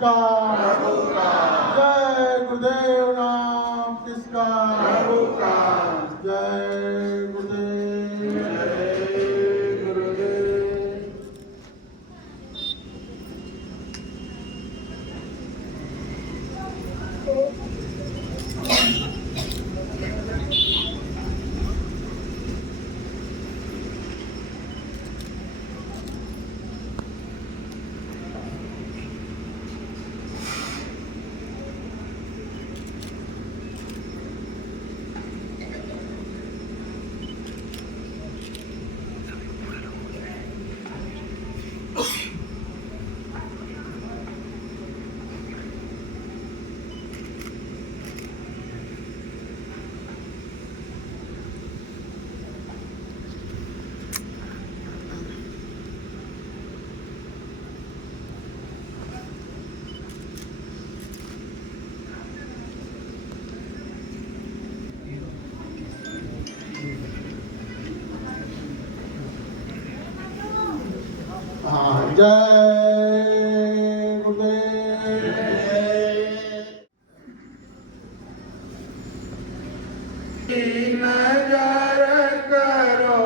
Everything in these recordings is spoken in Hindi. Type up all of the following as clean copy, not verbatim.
किसका? प्रभु का। जय गुरुदेव नाम किसका? प्रभु का। जय गुरुदेव। जय गुरुदेव। जय गुरुदेव। नजर करो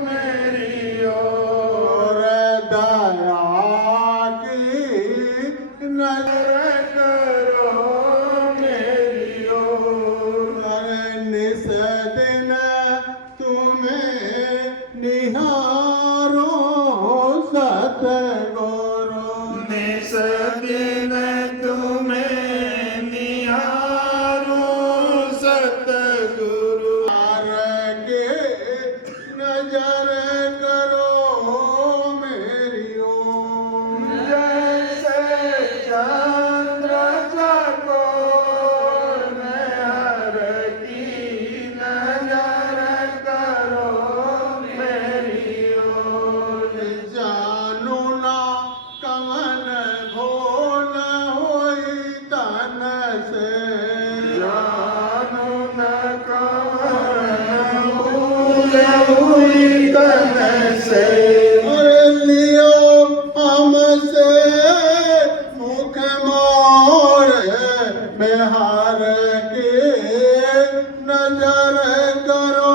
मेरी ओर, दया की नजर करो मेरी ओर। निस दिन तुम्हें निहारो सतगुरु, निस दिन तुम्हें निहारो सतगुरु। हार के नजर करो मेरी ओर, जैसे चंद्र चकोर में हर की नजर करो मेरी ओर। जानू ना कवन भूल हुई तन से, जानू न कवन भूल हुई तन से। लियो हमसे मुख मोड़, बिहार के नजर करो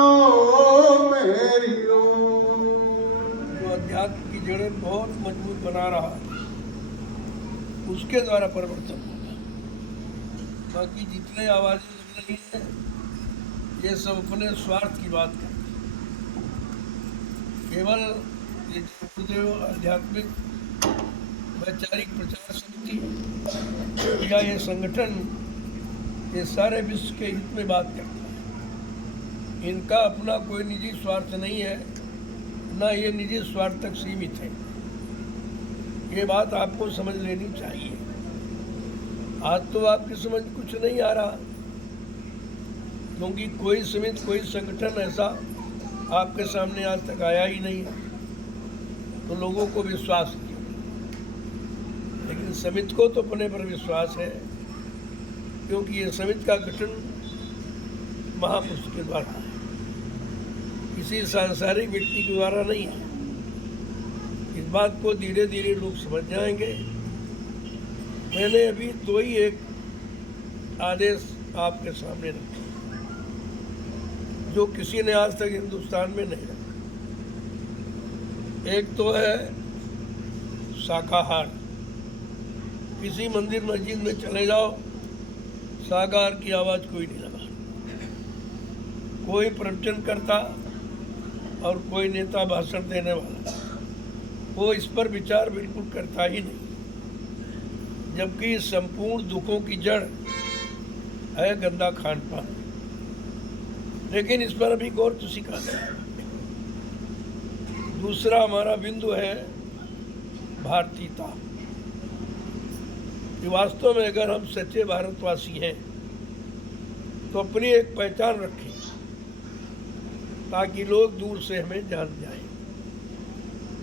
मेरी ओर। जो अध्यात्म की जड़ें बहुत मजबूत बना रहा है, उसके द्वारा परिवर्तन होगा। बाकी जितने आवाजें लग रही हैं, ये सब अपने स्वार्थ की बात करते हैं। केवल ये गुरुदेव आध्यात्मिक वैचारिक प्रचार समिति या ये संगठन, ये सारे विश्व के हित में बात करता है। इनका अपना कोई निजी स्वार्थ नहीं है, ना ये निजी स्वार्थ तक सीमित है। ये बात आपको समझ लेनी चाहिए। आज तो आपकी समझ कुछ नहीं आ रहा, क्योंकि कोई समिति कोई संगठन ऐसा आपके सामने आज तक आया ही नहीं है, तो लोगों को विश्वास नहीं। लेकिन समिति को तो अपने पर विश्वास है, क्योंकि ये समिति का गठन महापुरुष के द्वारा है, किसी सांसारिक व्यक्ति के द्वारा नहीं है। इस बात को धीरे धीरे लोग समझ जाएंगे। मैंने अभी दो ही एक आदेश आपके सामने रखे, जो किसी ने आज तक हिंदुस्तान में नहीं रखा। एक तो है शाकाहार। किसी मंदिर मस्जिद में चले जाओ, शाकाहार की आवाज़ कोई नहीं लगा। कोई प्रवचन करता और कोई नेता भाषण देने वाला, वो इस पर विचार बिल्कुल करता ही नहीं। जबकि संपूर्ण दुखों की जड़ है गंदा खान पान। लेकिन इस पर अभी गौर किसी का नहीं। दूसरा हमारा बिंदु है भारतीयता। कि वास्तव में अगर हम सच्चे भारतवासी हैं तो अपनी एक पहचान रखें, ताकि लोग दूर से हमें जान जाएं।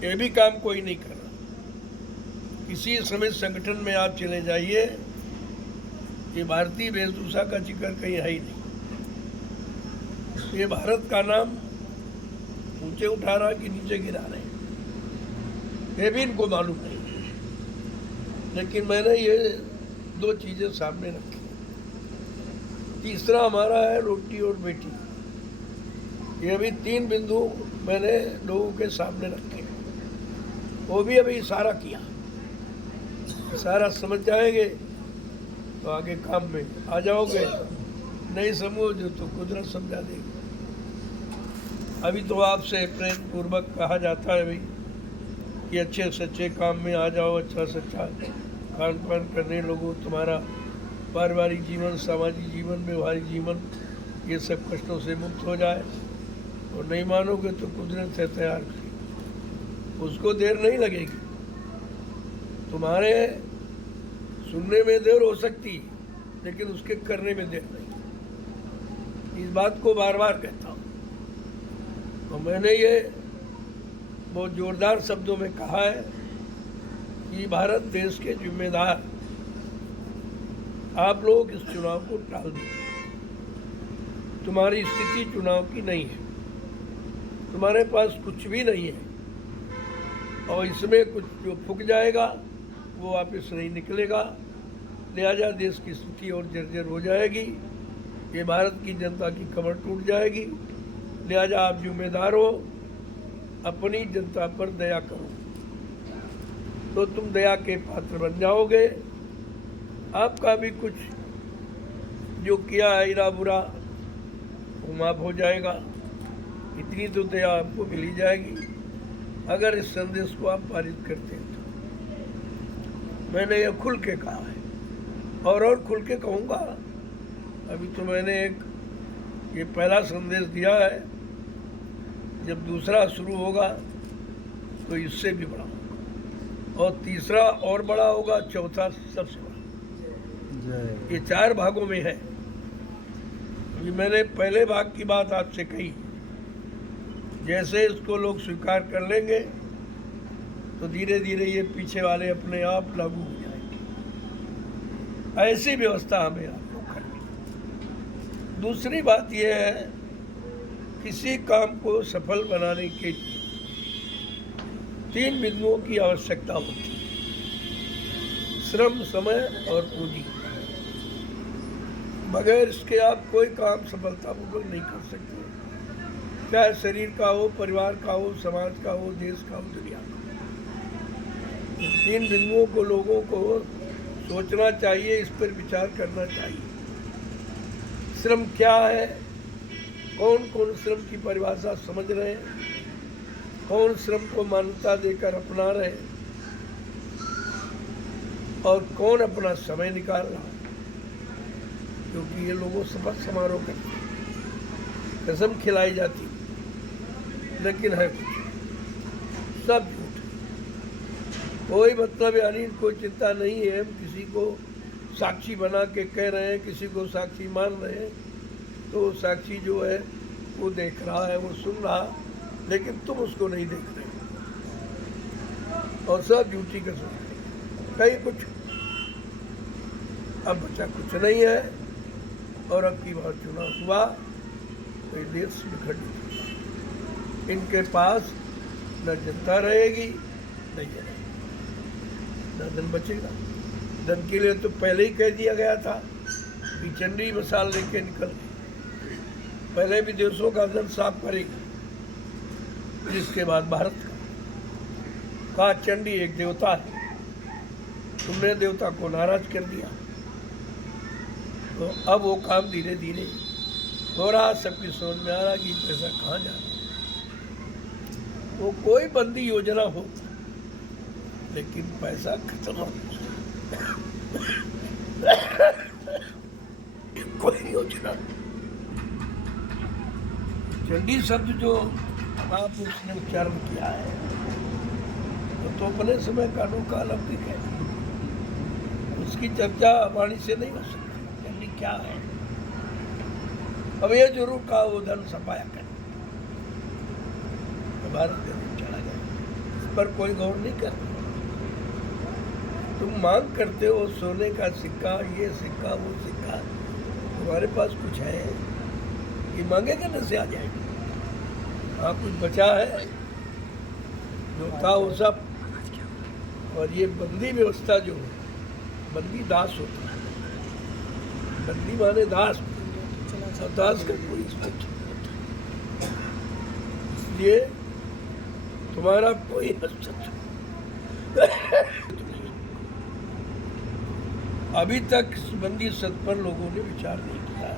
ये भी काम कोई नहीं कर रहा। किसी समय संगठन में आप चले जाइए, ये भारतीय वेशभूषा का जिक्र कहीं है ही नहीं। ये भारत का नाम ऊंचे उठा रहा कि नीचे गिरा रहे, ये भी इनको मालूम नहीं। लेकिन मैंने ये 2 चीज़ें सामने रखी। तीसरा हमारा है रोटी और बेटी। ये अभी 3 बिंदु मैंने लोगों के सामने रखे, वो भी अभी इशारा किया। इशारा समझ जाएंगे तो आगे काम में आ जाओगे, नहीं समझो तो कुदरत समझा देगी। अभी तो आपसे प्रेम पूर्वक कहा जाता है भाई कि अच्छे सच्चे काम में आ जाओ, अच्छा सच्चा खान पान करने लोगों, तुम्हारा पारिवारिक जीवन, सामाजिक जीवन, व्यवहारिक जीवन, ये सब कष्टों से मुक्त हो जाए। और नहीं मानोगे तो कुदरत है तैयार करेगी, उसको देर नहीं लगेगी। तुम्हारे सुनने में देर हो सकती है, लेकिन उसके करने में देर नहीं। इस बात को बार बार कहता हूँ। और मैंने ये बहुत जोरदार शब्दों में कहा है कि भारत देश के जिम्मेदार आप लोग इस चुनाव को टाल दीजिए। तुम्हारी स्थिति चुनाव की नहीं है, तुम्हारे पास कुछ भी नहीं है, और इसमें कुछ जो फूक जाएगा वो वापस नहीं निकलेगा। लिहाजा देश की स्थिति और जर्जर हो जाएगी, ये भारत की जनता की कमर टूट जाएगी। लिहाजा आप जिम्मेदार हो, अपनी जनता पर दया करो तो तुम दया के पात्र बन जाओगे। आपका भी कुछ जो किया है इरा बुरा वो माफ हो जाएगा, इतनी तो दया आपको मिली जाएगी अगर इस संदेश को आप पारित करते हैं। तो मैंने ये खुल के कहा है और खुल के कहूँगा। अभी तो मैंने एक ये पहला संदेश दिया है, जब दूसरा शुरू होगा तो इससे भी बड़ा होगा, और तीसरा और बड़ा होगा, चौथा सबसे बड़ा। ये 4 भागों में है। अभी मैंने पहले भाग की बात आपसे कही, जैसे इसको लोग स्वीकार कर लेंगे तो धीरे धीरे ये पीछे वाले अपने आप लागू हो जाएंगे। ऐसी व्यवस्था हमें आप लोग करनी। दूसरी बात यह है, किसी काम को सफल बनाने के लिए 3 बिंदुओं की आवश्यकता होती है: श्रम, समय और पूंजी। बगैर इसके आप कोई काम सफलतापूर्वक नहीं कर सकते, चाहे शरीर का हो, परिवार का हो, समाज का हो, देश का हो, दुनिया का। 3 बिंदुओं को लोगों को सोचना चाहिए, इस पर विचार करना चाहिए। श्रम क्या है, कौन कौन श्रम की परिभाषा समझ रहे हैं, कौन श्रम को मान्यता देकर अपना रहे हैं, और कौन अपना समय निकाल रहा है। क्योंकि ये लोगों शपथ समारोह करते हैं, कसम खिलाई जाती है, लेकिन है कुछ सब झूठ। कोई मतलब यानी कोई चिंता नहीं है। हम किसी को साक्षी बना के कह रहे हैं, किसी को साक्षी मान रहे हैं, तो साक्षी जो है वो देख रहा है, वो सुन रहा, लेकिन तुम उसको नहीं देख रहे, और सब झूठी कसम। कहीं कुछ अब बचा कुछ नहीं है, और अब की बार चुनाव हुआ तो देश विखंडित हुआ। इनके पास न जनता रहेगी, नहीं रहेगी, न धन बचेगा। धन के लिए तो पहले ही कह दिया गया था कि चंडी मसाल लेके निकल, पहले विदेशों का धन साफ करेगी, जिसके बाद भारत का। कहा चंडी एक देवता है, तुमने देवता को नाराज कर दिया, तो अब वो काम धीरे धीरे हो रहा। सबकी समझ में आ रहा कि पैसा कहाँ जा रहा। वो कोई बंदी योजना हो, लेकिन पैसा खत्म हो। कोई योजना। चंडी शब्द जो महापुरुष ने उच्चारण किया है, तो अपने समय का अनोखा अलौकिक है, उसकी चर्चा वाणी से नहीं हो सकती। चंडी क्या है? अब ये जरूर कहा वो धन सफाया कर भारत देश चला गया, इस पर कोई गौर नहीं कर। तुम मांग करते हो सोने का सिक्का, ये सिक्का, वो सिक्का, तुम्हारे पास कुछ है, ये मांगेगा न से आ जाएगा। हाँ, कुछ बचा है जो था वो सब। और ये बंदी व्यवस्था जो है, बंदी दास होता है, बंदी माने दास, और दास का कोई अस्तित्व नहीं होता। इसलिए तुम्हारा कोई अस्तित्व नहीं। अभी तक बंदी शब्द पर लोगों ने विचार नहीं किया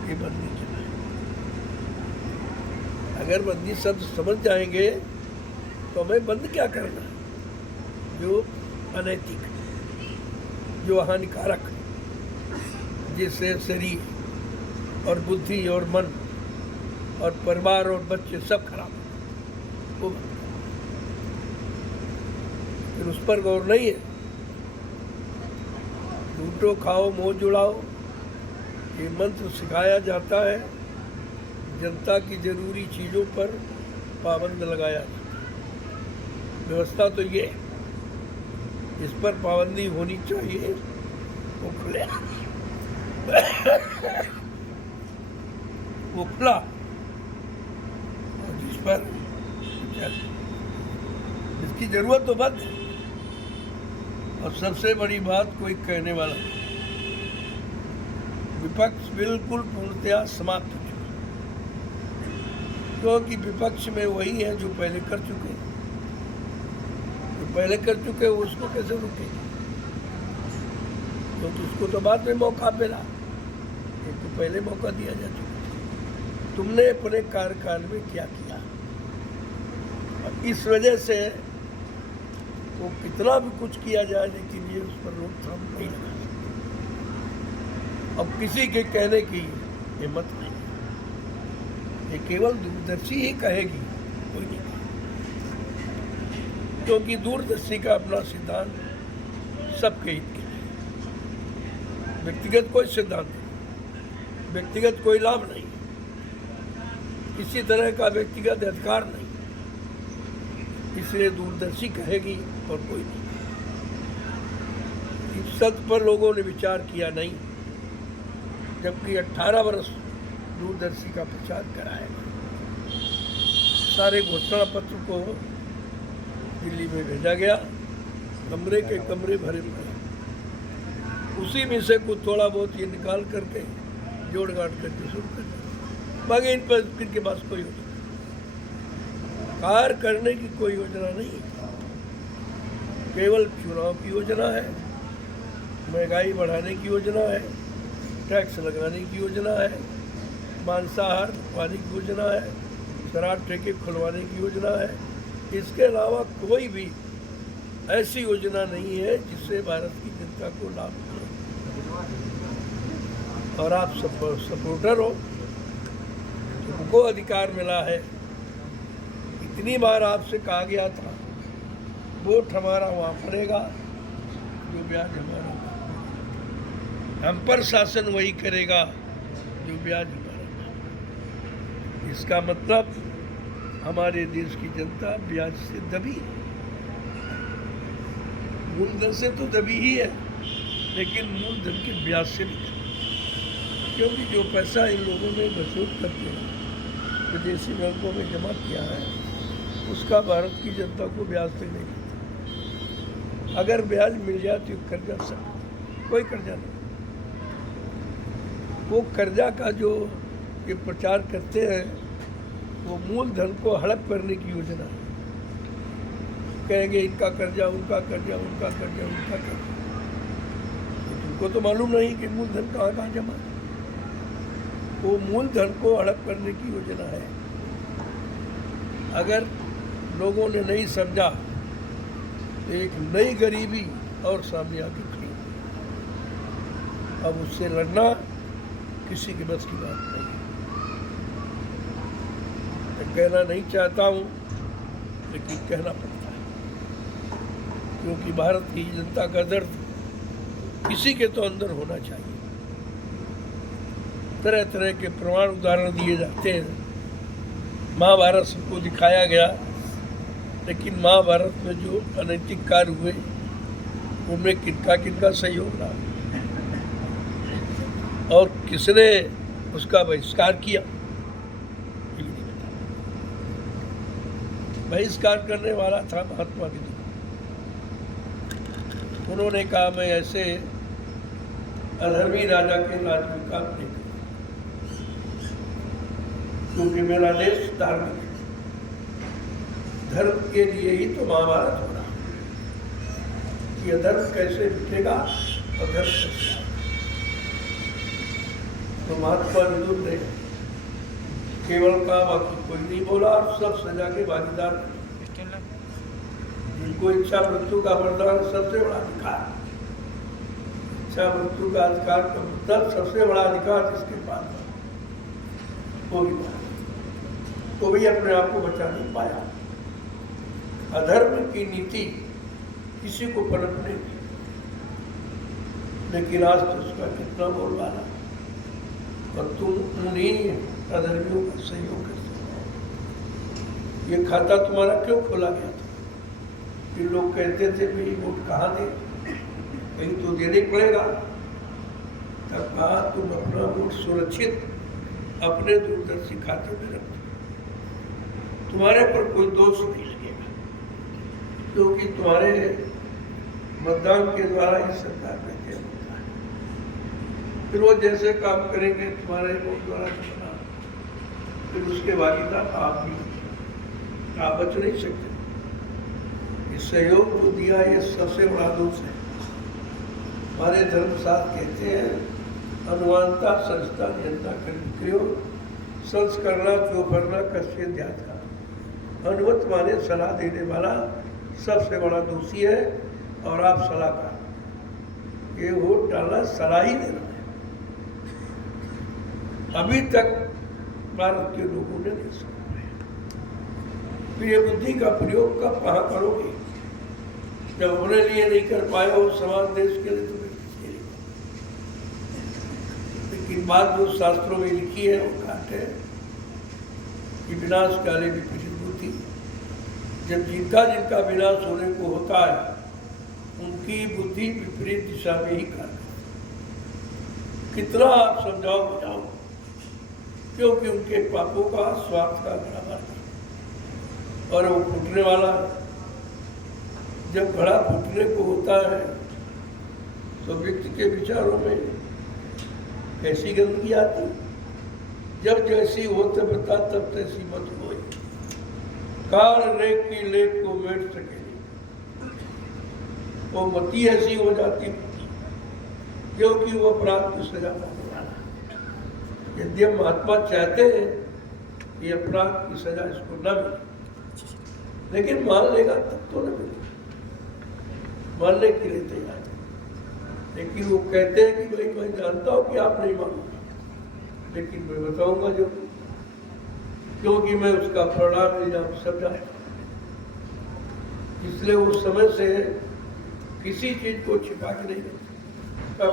कि बंदी क्या है। अगर बंदी शब्द समझ जाएंगे तो हमें बंद क्या करना है, जो अनैतिक, जो हानिकारक, जिससे शरीर और बुद्धि और मन और परिवार और बच्चे सब खराब हो, वो फिर उस पर गौर नहीं है। लूटो खाओ मोह जुड़ाओ, ये मंत्र सिखाया जाता है। जनता की जरूरी चीज़ों पर पाबंद लगाया जाता है। व्यवस्था तो ये है, इस पर पाबंदी होनी चाहिए, वो खुले वो खुला, और जिस पर इसकी जरूरत तो बंद है। और सबसे बड़ी बात कोई कहने वाला नहीं, विपक्ष बिल्कुल पूर्णतया समाप्त हो चुका, क्योंकि विपक्ष में वही है जो पहले कर चुके हैं। जो पहले कर चुके हैं उसको कैसे रोकेंगे, क्योंकि उसको तो बाद में मौका मिला, तो पहले मौका दिया जा चुका। तुमने अपने कार्यकाल में क्या किया, और इस वजह से वो कितना भी कुछ किया जाए, लेकिन ये उस पर रोकथाम नहीं लगा सकता। अब किसी के कहने की हिम्मत नहीं, ये केवल दूरदर्शी ही कहेगी, कोई नहीं, क्योंकि दूरदर्शी का अपना सिद्धांत सबके हित के लिए, व्यक्तिगत कोई सिद्धांत नहीं, व्यक्तिगत कोई लाभ नहीं, किसी तरह का व्यक्तिगत अधिकार नहीं, इसलिए दूरदर्शी कहेगी और कोई नहीं। इस सत्य पर लोगों ने विचार किया नहीं, जबकि 18 वर्ष दूरदर्शी का प्रचार कराएगा। सारे घोषणा पत्र को दिल्ली में भेजा गया, कमरे के कमरे भरे पड़े, उसी में से कुछ थोड़ा बहुत ये निकाल करके जोड़ गाड़ करके शुरू कर दिया। बाकी इन पर इनके पास कोई योजना, कार्य करने की कोई योजना नहीं है, केवल चुनाव की योजना है, महंगाई बढ़ाने की योजना है, टैक्स लगाने की योजना है, मांसाहार पाने की योजना है, शराब ठेके खुलवाने की योजना है। इसके अलावा कोई भी ऐसी योजना नहीं है जिससे भारत की जनता को लाभ मिले। और आप सपोर्टर हो, तुमको अधिकार मिला है। इतनी बार आपसे कहा गया था वोट हमारा वहाँ पड़ेगा जो ब्याज हमारा, हम पर शासन वही करेगा जो ब्याज हमारा। इसका मतलब हमारे देश की जनता ब्याज से दबी, मूलधन से तो दबी ही है, लेकिन मूलधन के ब्याज से नहीं, क्योंकि जो पैसा इन लोगों ने वसूल करके विदेशी बैंकों में जमा किया है, उसका भारत की जनता को ब्याज तक नहीं मिलता। अगर ब्याज मिल जाए तो कर्जा सब, कोई कर्जा नहीं। वो कर्जा का जो ये प्रचार करते हैं, वो मूलधन को हड़प करने की योजना है। कहेंगे इनका कर्जा, उनका कर्जा, उनका कर्जा, उनका कर्जा, तो तुमको तो मालूम नहीं कि मूलधन कहाँ कहाँ जमा है। वो मूलधन को हड़प करने की योजना है। अगर लोगों ने नहीं समझा तो एक नई गरीबी और सामने आके खड़ी। अब उससे लड़ना किसी के बस की बात नहीं है। मैं कहना नहीं चाहता हूँ, लेकिन कहना पड़ता है, क्योंकि भारत की जनता का दर्द किसी के तो अंदर होना चाहिए। तरह तरह के प्रमाण उदाहरण दिए जाते हैं। महाभारत सबको दिखाया गया, लेकिन महाभारत में जो अनैतिक कार्य हुए उनमें किनका किनका सहयोग रहा और किसने उसका बहिष्कार किया, बहिष्कार करने वाला था महात्मा गांधी। उन्होंने कहा मैं ऐसे अधर्मी राजा के राज में काम नहीं करूँ, क्योंकि मेरा देश धार्मिक है। धर्म के लिए ही तो महाभारत हो रहा, कि अधर्म कैसे मिटेगा और धर्म कैसे आएगा। तो महात्मा विदुर ने केवल कहा, बाकी कोई नहीं बोला, और सब सजा के भागीदार। जिनको इच्छा मृत्यु का वरदान सबसे बड़ा अधिकार, इच्छा मृत्यु का अधिकार का मतलब सबसे बड़ा अधिकार जिसके पास वो भी अपने आप को बचा नहीं पाया। अधर्म की नीति किसी को पलटने की, लेकिन आज तो उसका कितना बोलबाला, और तुम उन्हीं अधर्मियों का सहयोग करते हो। ये खाता तुम्हारा क्यों खोला गया था? कि लोग कहते थे भाई वोट कहाँ दे, कहीं तो देने पड़ेगा। तब कहा तुम अपना वोट सुरक्षित अपने दूरदर्शी खाते में रखो, तुम्हारे पर कोई दोष नहीं लगेगा, क्योंकि तुम्हारे मतदान के द्वारा ही सरकार में तय होता है। फिर वो जैसे काम करेंगे तुम्हारे वोट द्वारा चुना, फिर उसके भागीदार आप भी, आप बच नहीं सकते। इस सहयोग को दिया ये सबसे बड़ा दोष है। हमारे धर्मशास्त्र कहते हैं अनुमानता संस्था नियंत्रण कर्मक्रियो संस्करणा चौपरना कस्य ध्यान का। अनुमत माने सलाह देने वाला सबसे बड़ा दोषी है, और आप सलाहकार। ये वोट डालना सलाह ही देना है। अभी तक भारत के लोगों ने नहीं समझा है। फिर ये बुद्धि का प्रयोग कब कहाँ करोगे? जब अपने लिए नहीं कर पाए हो समाज देश के लिए, तो किसके लिए? लेकिन बात जो शास्त्रों में लिखी है वो घाट है कि विनाश काले विपरीत बुद्धि। जब जिनका जिनका विनाश होने को होता है, उनकी बुद्धि विपरीत दिशा में ही कार्य। कितना आप समझाओ बुझाओ, क्योंकि उनके पापों का स्वार्थ का घड़ा भरता, और वो फूटने वाला है। जब घड़ा फूटने को होता है तो व्यक्ति के विचारों में कैसी गंदगी आती। जब जैसी हो तबता तब तैसी मत हो। काल रेख की लेख को मेट सके, वो मती ऐसी हो जाती क्योंकि वो अपराध की सजा पाने वाला। यदि महात्मा चाहते हैं कि अपराध की सजा इसको न मिले, लेकिन मान लेगा तब तो न मिलेगा, मानने के लिए तैयार है। लेकिन वो कहते हैं कि भाई मैं जानता हूं कि आप नहीं मानोगे, लेकिन मैं बताऊंगा जो, क्योंकि मैं उसका परिणाम इल्जाम सब जानता हूं। इसलिए उस समय से किसी चीज को छिपा के नहीं रखता।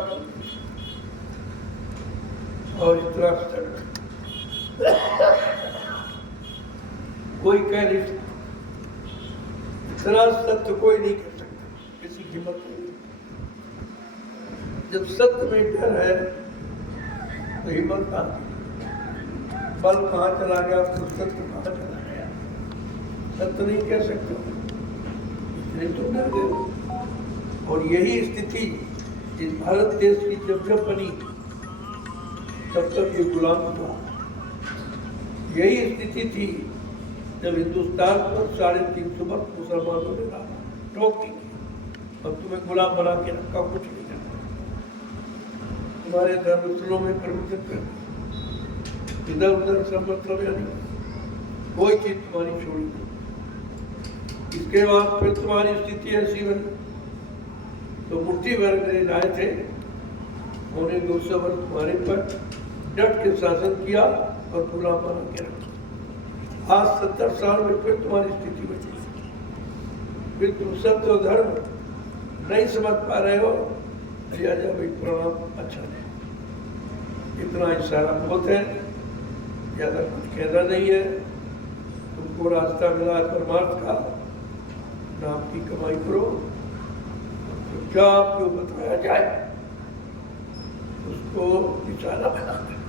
और इतना कोई कह नहीं सकता, इतना सत्य कोई नहीं कह सकता, किसी कीमत नहीं। जब सत्य में डर है तो हिम्मत कहाँ, बल कहाँ चला गया, तो सत्य कहाँ चला गया। सत्य नहीं कह सकते, इसलिए तो डर गए। और यही स्थिति इस भारत देश की जब जब बनी तब तक ये गुलाम हुआ। यही स्थिति थी जब हिंदुस्तान पर 350 वर्ष मुसलमानों ने टोक दी, अब तुम्हें गुलाम बना के रखा, कुछ नहीं करना, तुम्हारे धर्मस्थलों में प्रवचन कर, इधर उधर सब मतलब यानी कोई चीज तुम्हारी छोड़ी नहीं। इसके बाद फिर तुम्हारी स्थिति ऐसी बनी तो मुफ्ती वर्ग ने आए थे, उन्होंने 200 वर्ष तुम्हारे पर डट के शासन किया और गुलाम बना के रखा। आज 70 साल में फिर तुम्हारी स्थिति बची, फिर तुम सत्य और धर्म नहीं समझ पा रहे हो, लिहाजा भाई प्रणाम, अच्छा नहीं। इतना इशारा बहुत है, ज्यादा कुछ कहना नहीं है। तुमको रास्ता मिला है परमार्थ का, नाम की कमाई करो, तो क्या आपको बताया जाए उसको निशाना बनाकर,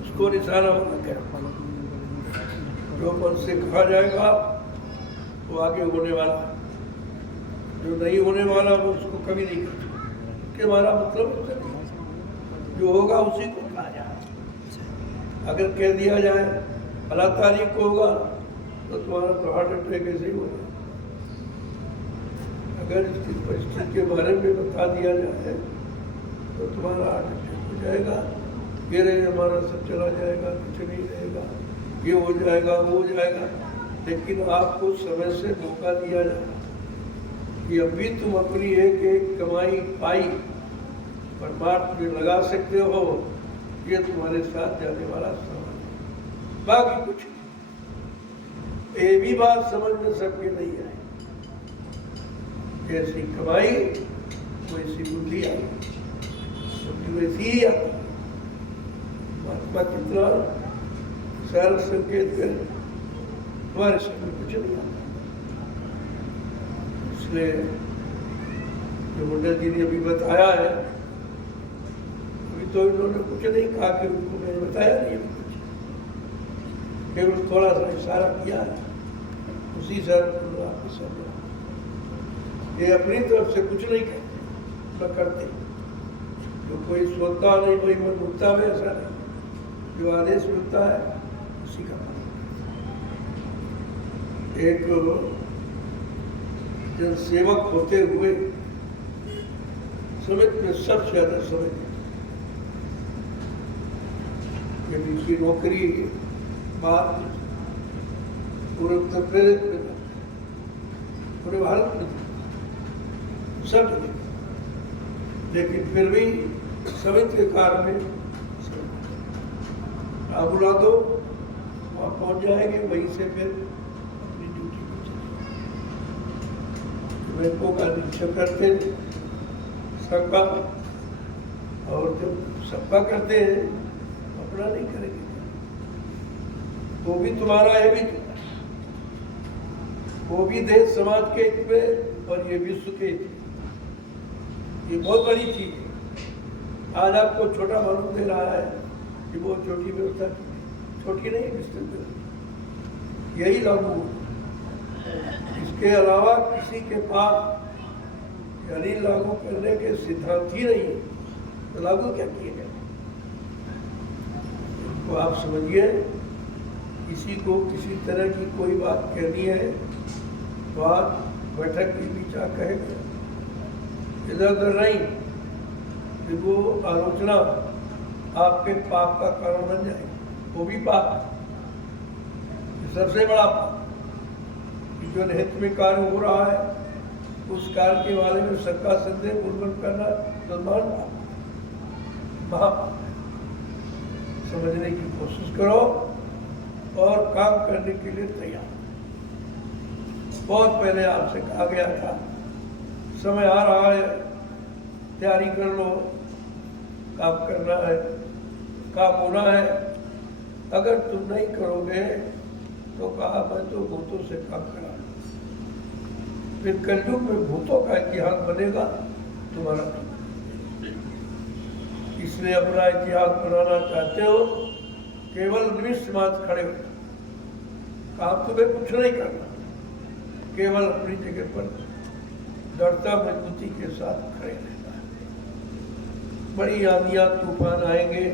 उसको निशाना बनाकर जो मन से कहा जाएगा वो आगे होने वाला है। जो नहीं होने वाला वो उसको कभी नहीं करते, कि हमारा मतलब उससे नहीं, जो होगा उसी को कहा जाए। अगर कह दिया जाए फला तारीख को होगा तो तुम्हारा तो हार्ट अटैक ऐसे ही होगा। अगर इस परिस्थिति के बारे में बता दिया जाए तो तुम्हारा हार्ट अटैक हो जाएगा, ये रहे हमारा सब चला जाएगा, कुछ नहीं रहेगा, ये हो जाएगा, वो हो जाएगा। लेकिन आपको समय से मौका दिया जाए कि अभी तुम अपनी एक एक कमाई पाई परमार्थ में लगा सकते हो, ये तुम्हारे साथ जाने वाला सामान है, बाकी कुछ नहीं। ये भी बात समझ में सबके नहीं आई। जैसी कमाई वैसी बुद्धि आई, बुद्धि वैसी ही आती। महात्मा कितना सरल संकेत करें, तुम्हारे सामने कुछ नहीं आता। इसलिए जो मंडल जी ने अभी बताया है, अभी तो इन्होंने कुछ नहीं कहा कि उनको मैंने बताया नहीं अभी कुछ, केवल थोड़ा सा इशारा किया है, उसी इशारे को आपके सामने। ये अपनी तरफ से कुछ नहीं कहते, न करते। जो कोई सोचता नहीं, कोई मन उठता है, ऐसा नहीं। जो आदेश मिलता है उसी का पालन। एक जनसेवक होते हुए समित में सबसे ज्यादा समय देते, की नौकरी बात पूरे उत्तर प्रदेश में, पूरे भारत में सब, लेकिन फिर भी समित के कार्य में आप बुला दो, वहाँ पहुँच जाएंगे, वहीं से फिर अपनी ड्यूटी पर चले। बैंकों का निरीक्षण करते हैं सबका, और जब सबका करते हैं अपना नहीं करेंगे, वो भी तुम्हारा है, भी तुम्हारा, वो भी देश समाज के हित में और ये विश्व के हित में। ये बहुत बड़ी चीज है। आज आपको छोटा मालूम दे रहा है कि वो छोटी व्यवस्था, छोटी नहीं विस्तृत, यही लागू है। इसके अलावा किसी के पास यानी लागू करने के सिद्धांत ही नहीं है, तो लागू क्या किए जाए? तो आप समझिए, किसी को किसी तरह की कोई बात कहनी है तो आप बैठक के बीच आ कहेंगे, इधर उधर नहीं कि वो आलोचना आपके पाप का कारण बन जाए। वो भी पाप, सबसे बड़ा पाप, कि जो हित में कार्य हो रहा है उस कार्य के बारे में शंका संदेह उल्लंघन करना तो महापाप। समझने की कोशिश करो और काम करने के लिए तैयार। बहुत पहले आपसे कहा गया था समय आ रहा है, तैयारी कर लो, काम करना है, काम होना है। अगर तुम नहीं करोगे तो कहा मैं तो भूतों से काम करा, फिर कलयुग में भूतों का इतिहास बनेगा तुम्हारा। इसलिए अपना इतिहास बनाना चाहते हो, केवल निमिष मात्र खड़े हो, काम तुम्हें कुछ नहीं करना, केवल अपनी जगह पर दृढ़ता मजबूती के साथ खड़े रहना है। बड़ी आंधियां तूफान आएंगे,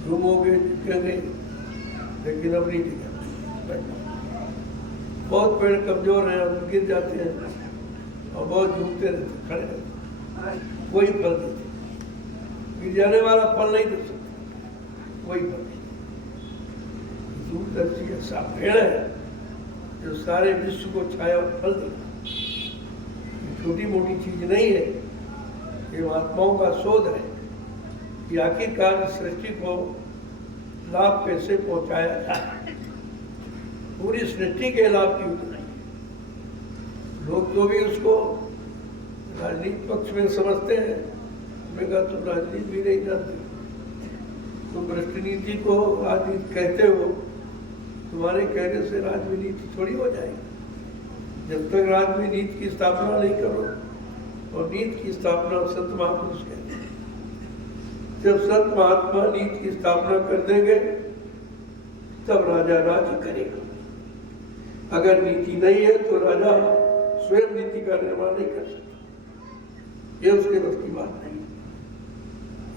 घूमोगे, झुकेंगे, लेकिन अपनी जगह बैठना। बहुत पेड़ कमजोर हैं, गिर जाते हैं, और बहुत झूमते रहते, खड़े रहते, कोई फल नहीं देते। गिर जाने वाला फल नहीं दे सकता, कोई फल नहीं। दूरदर्शी ऐसा पेड़ है जो सारे विश्व को छाया और फल देगा। छोटी मोटी चीज नहीं है, ये महात्माओं का शोध है कि आखिरकार सृष्टि को लाभ कैसे पहुंचाया जाए। पूरी सृष्टि के लाभ की उतना ही लोग तो भी उसको राजनीति पक्ष में समझते हैं। मैं कहा तुम राजनीति भी नहीं जानते, तुम भ्रष्ट नीति को राजनीति कहते हो, तुम्हारे कहने से राजनीति थोड़ी हो जाएगी। जब तक राजनीति की स्थापना नहीं करो, और नीति की स्थापना संत महापुरुष कहते हैं। जब संत महात्मा नीति की स्थापना कर देंगे तब राजा राज्य करेगा। अगर नीति नहीं है तो राजा स्वयं नीति का निर्माण नहीं कर सकता, ये उसके बस की बात नहीं।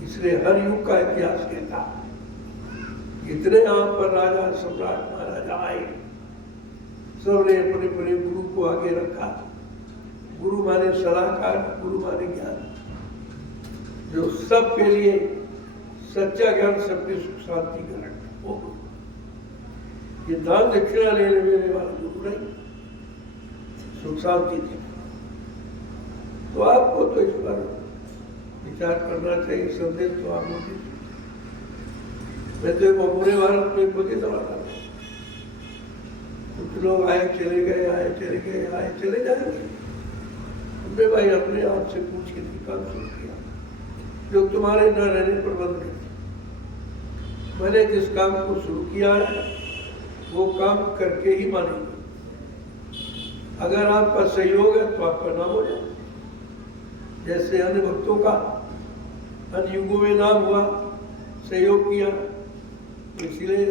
इसलिए हर युग का इतिहास कहता, इतने यहाँ पर राजा सम्राट महाराजा आए, सबने अपने अपने गुरु को आगे रखा। गुरु माने सलाहकार, गुरु माने ज्ञान, जो सबके लिए सच्चा ज्ञान, सबकी सुख शांति का रखता वो गुरु। ये दान दक्षिणा लेने वाला गुरु नहीं, सुख शांति थे। तो आपको तो इस पर विचार करना चाहिए। संदेश तो आप लोग, मैं तो पूरे भारत में खुद ही दवा कर रहा हूँ। कुछ लोग आए चले गए, आए चले गए, आए चले जाएंगे। हमने भाई अपने आप से पूछ के काम शुरू किया, जो तुम्हारे न रहने पर बंद कर। मैंने जिस काम को शुरू किया है वो काम करके ही मानेंगे। अगर आपका सहयोग है तो आपका नाम हो जाए, जैसे अन्य भक्तों का अन्य युगों में नाम हुआ, सहयोग किया। तो इसलिए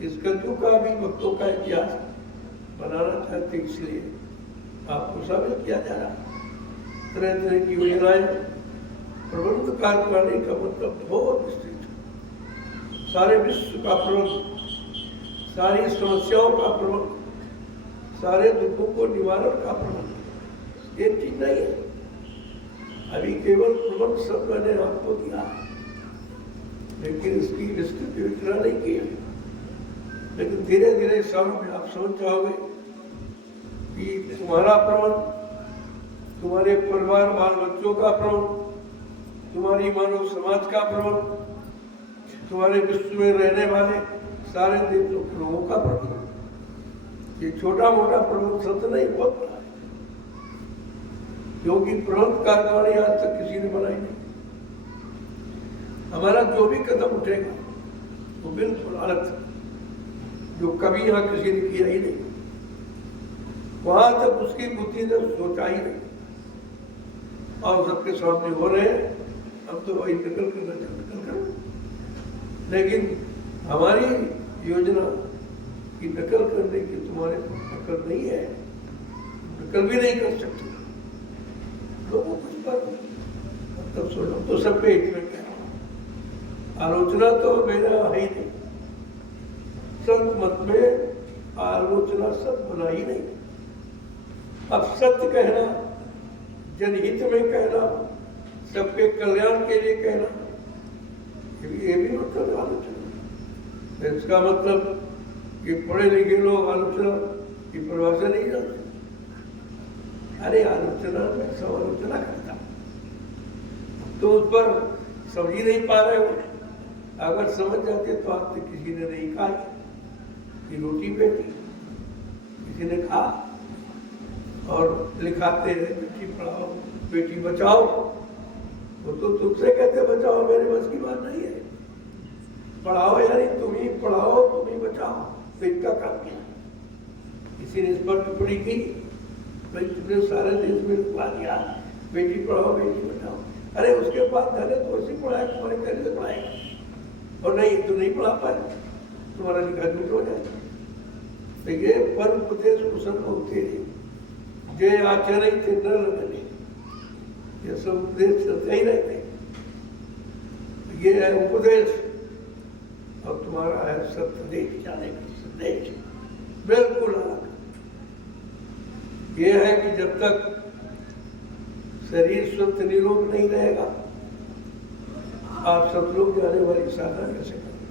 इस कलयुग का भी भक्तों का इतिहास बनाना चाहते, इसलिए आपको शामिल किया जा रहा। तरह तरह की योजनाएं, प्रबंध कार्य करने का मतलब बहुत विस्तृत है। सारे विश्व का प्रबंध, सारी समस्याओं का प्रबंध, सारे दुखों को निवारण का प्रबंध, एक चीज नहीं है। अभी केवल प्रबंध सब मैंने आपको दिया, लेकिन इसकी विस्तृत योजना नहीं की है। लेकिन धीरे धीरे सालों में आप समझ जाओगे कि तुम्हारा प्रबंध, तुम्हारे परिवार बाल बच्चों का प्रबंध, तुम्हारी मानव समाज का प्रबंध, तुम्हारे विश्व में रहने वाले सारे देशों के लोगों का प्रबंध, ये छोटा मोटा प्रबंध सत्य नहीं, बहुत बड़ा है। क्योंकि प्रबंध कार्यवाही आज तक किसी ने बनाई नहीं। हमारा जो भी कदम उठेगा वो बिल्कुल अलग था, जो कभी यहाँ किसी ने किया ही नहीं। वहां तक उसकी बुद्धि ने सोचा ही नहीं, और सबके सामने हो रहे हैं। अब तो वही नकल करना चाहिए, लेकिन हमारी योजना की नकल करने की तुम्हारे नकल नहीं है, नकल भी नहीं कर सकते। लोगों कुछ पर तब सोचो तो सबके हित में कह रहा हूं। आलोचना तो मेरा है ही नहीं, संत मत में आलोचना सत्य बना ही नहीं। अब सत्य कहना, जनहित में कहना, सबके कल्याण के लिए कहना, ये भी मतलब आलोचना। इसका मतलब कि पढ़े लिखे लोग आलोचना की परिभाषा नहीं जानते। अरे आलोचना में समालोचना करता, तो उस पर समझ ही नहीं पा रहे हो। अगर समझ जाते तो आज तक किसी ने नहीं कहा कि रोटी बेटी, किसी ने कहा और लिखाते रहे बेटी पढ़ाओ बेटी बचाओ। वो तो तुमसे कहते बचाओ, मेरे बस की बात नहीं है। पढ़ाओ यानी तुम ही पढ़ाओ, तुम ही बचाओ, तो इनका काम किया। किसी ने इस पर टिप्पणी की, भाई तुमने सारे देश में लिखवा दिया बेटी पढ़ाओ बेटी बचाओ। अरे उसके बाद पहले तो ऐसे पढ़ाए, तुम्हारे पहले से पढ़ाएगा, और नहीं तो नहीं पढ़ा पाए, तुम्हारा लिखा झूठ हो जाएगा। तो ये परम उपदेश कुशल होते हैं, जय आचरण थे न लगने, ये सब उपदेश चलते ही रहते। ये है उपदेश, और तुम्हारा है सत्य देख जाने का संदेश, बिल्कुल अलग। ये है कि जब तक शरीर स्वस्थ निरोग नहीं रहेगा, आप सतलोक जाने वाली साधना कैसे करोगे,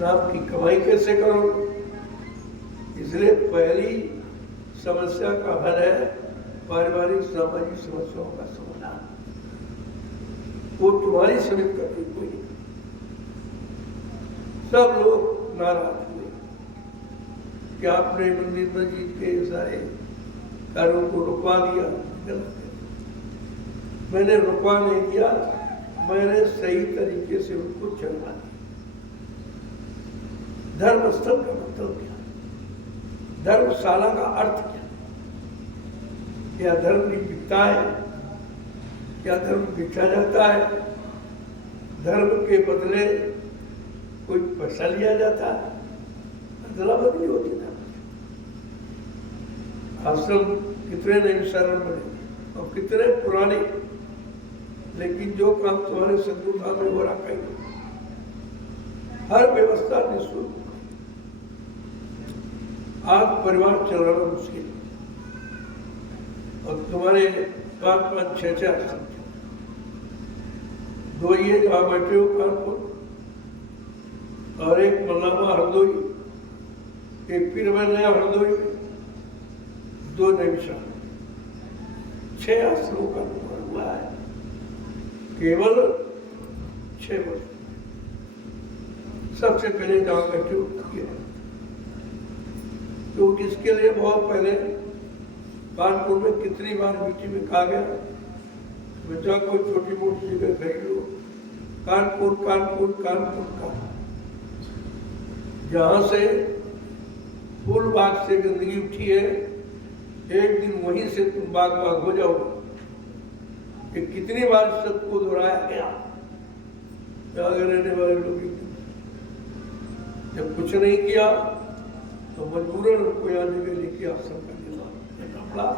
नाम की कमाई कैसे करोगे। इसलिए पहली समस्या का हल है पारिवारिक सामाजिक समस्याओं का समाधान। वो तुम्हारी समित करती कोई नहीं। सब लोग नाराज हुए कि आपने मंदिर मस्जिद के सारे कार्यों को रुकवा दिया। गलत है, मैंने रुकवा नहीं दिया, मैंने सही तरीके से उनको चलवा दिया। धर्मस्थल का मतलब क्या, धर्मशाला का अर्थ क्या, क्या धर्म की बिकता है, क्या धर्म बिका जाता है, धर्म के बदले कोई पैसा लिया जाता है, अदला बदली होती है। आश्रम कितने नैमिषारण्य बने और कितने पुराने, लेकिन जो काम तुम्हारे सदगुरु धाम में हो रहा कहीं हर व्यवस्था निःशुल्क। आज परिवार चलाना मुश्किल और तुम्हारे 5-5, 6-6 आश्रम, 2 ये जहाँ बैठे हो कानपुर और एक मल्लामा हरदोई, एक पीर में नया हरदोई, 2 नैमिषारण्य, 6 आश्रमों का निर्माण हुआ है केवल 6 वर्ष। सबसे पहले जहाँ बैठे हो किया, तो इसके लिए बहुत पहले कानपुर में कितनी बार मीटिंग में कहा गया, बच्चा कोई छोटी मोटी जगह खरीद लो, कानपुर कानपुर कानपुर का, जहां से फूल बाग से गंदगी उठी है, एक दिन वहीं से तुम बाग बाग हो जाओ। कि कितनी बार शब्द को दोहराया गया, रहने वाले लोग जब कुछ नहीं किया तो मजबूरन उनको यहाँ जगह लेके आश्रम का निर्माण पड़ा,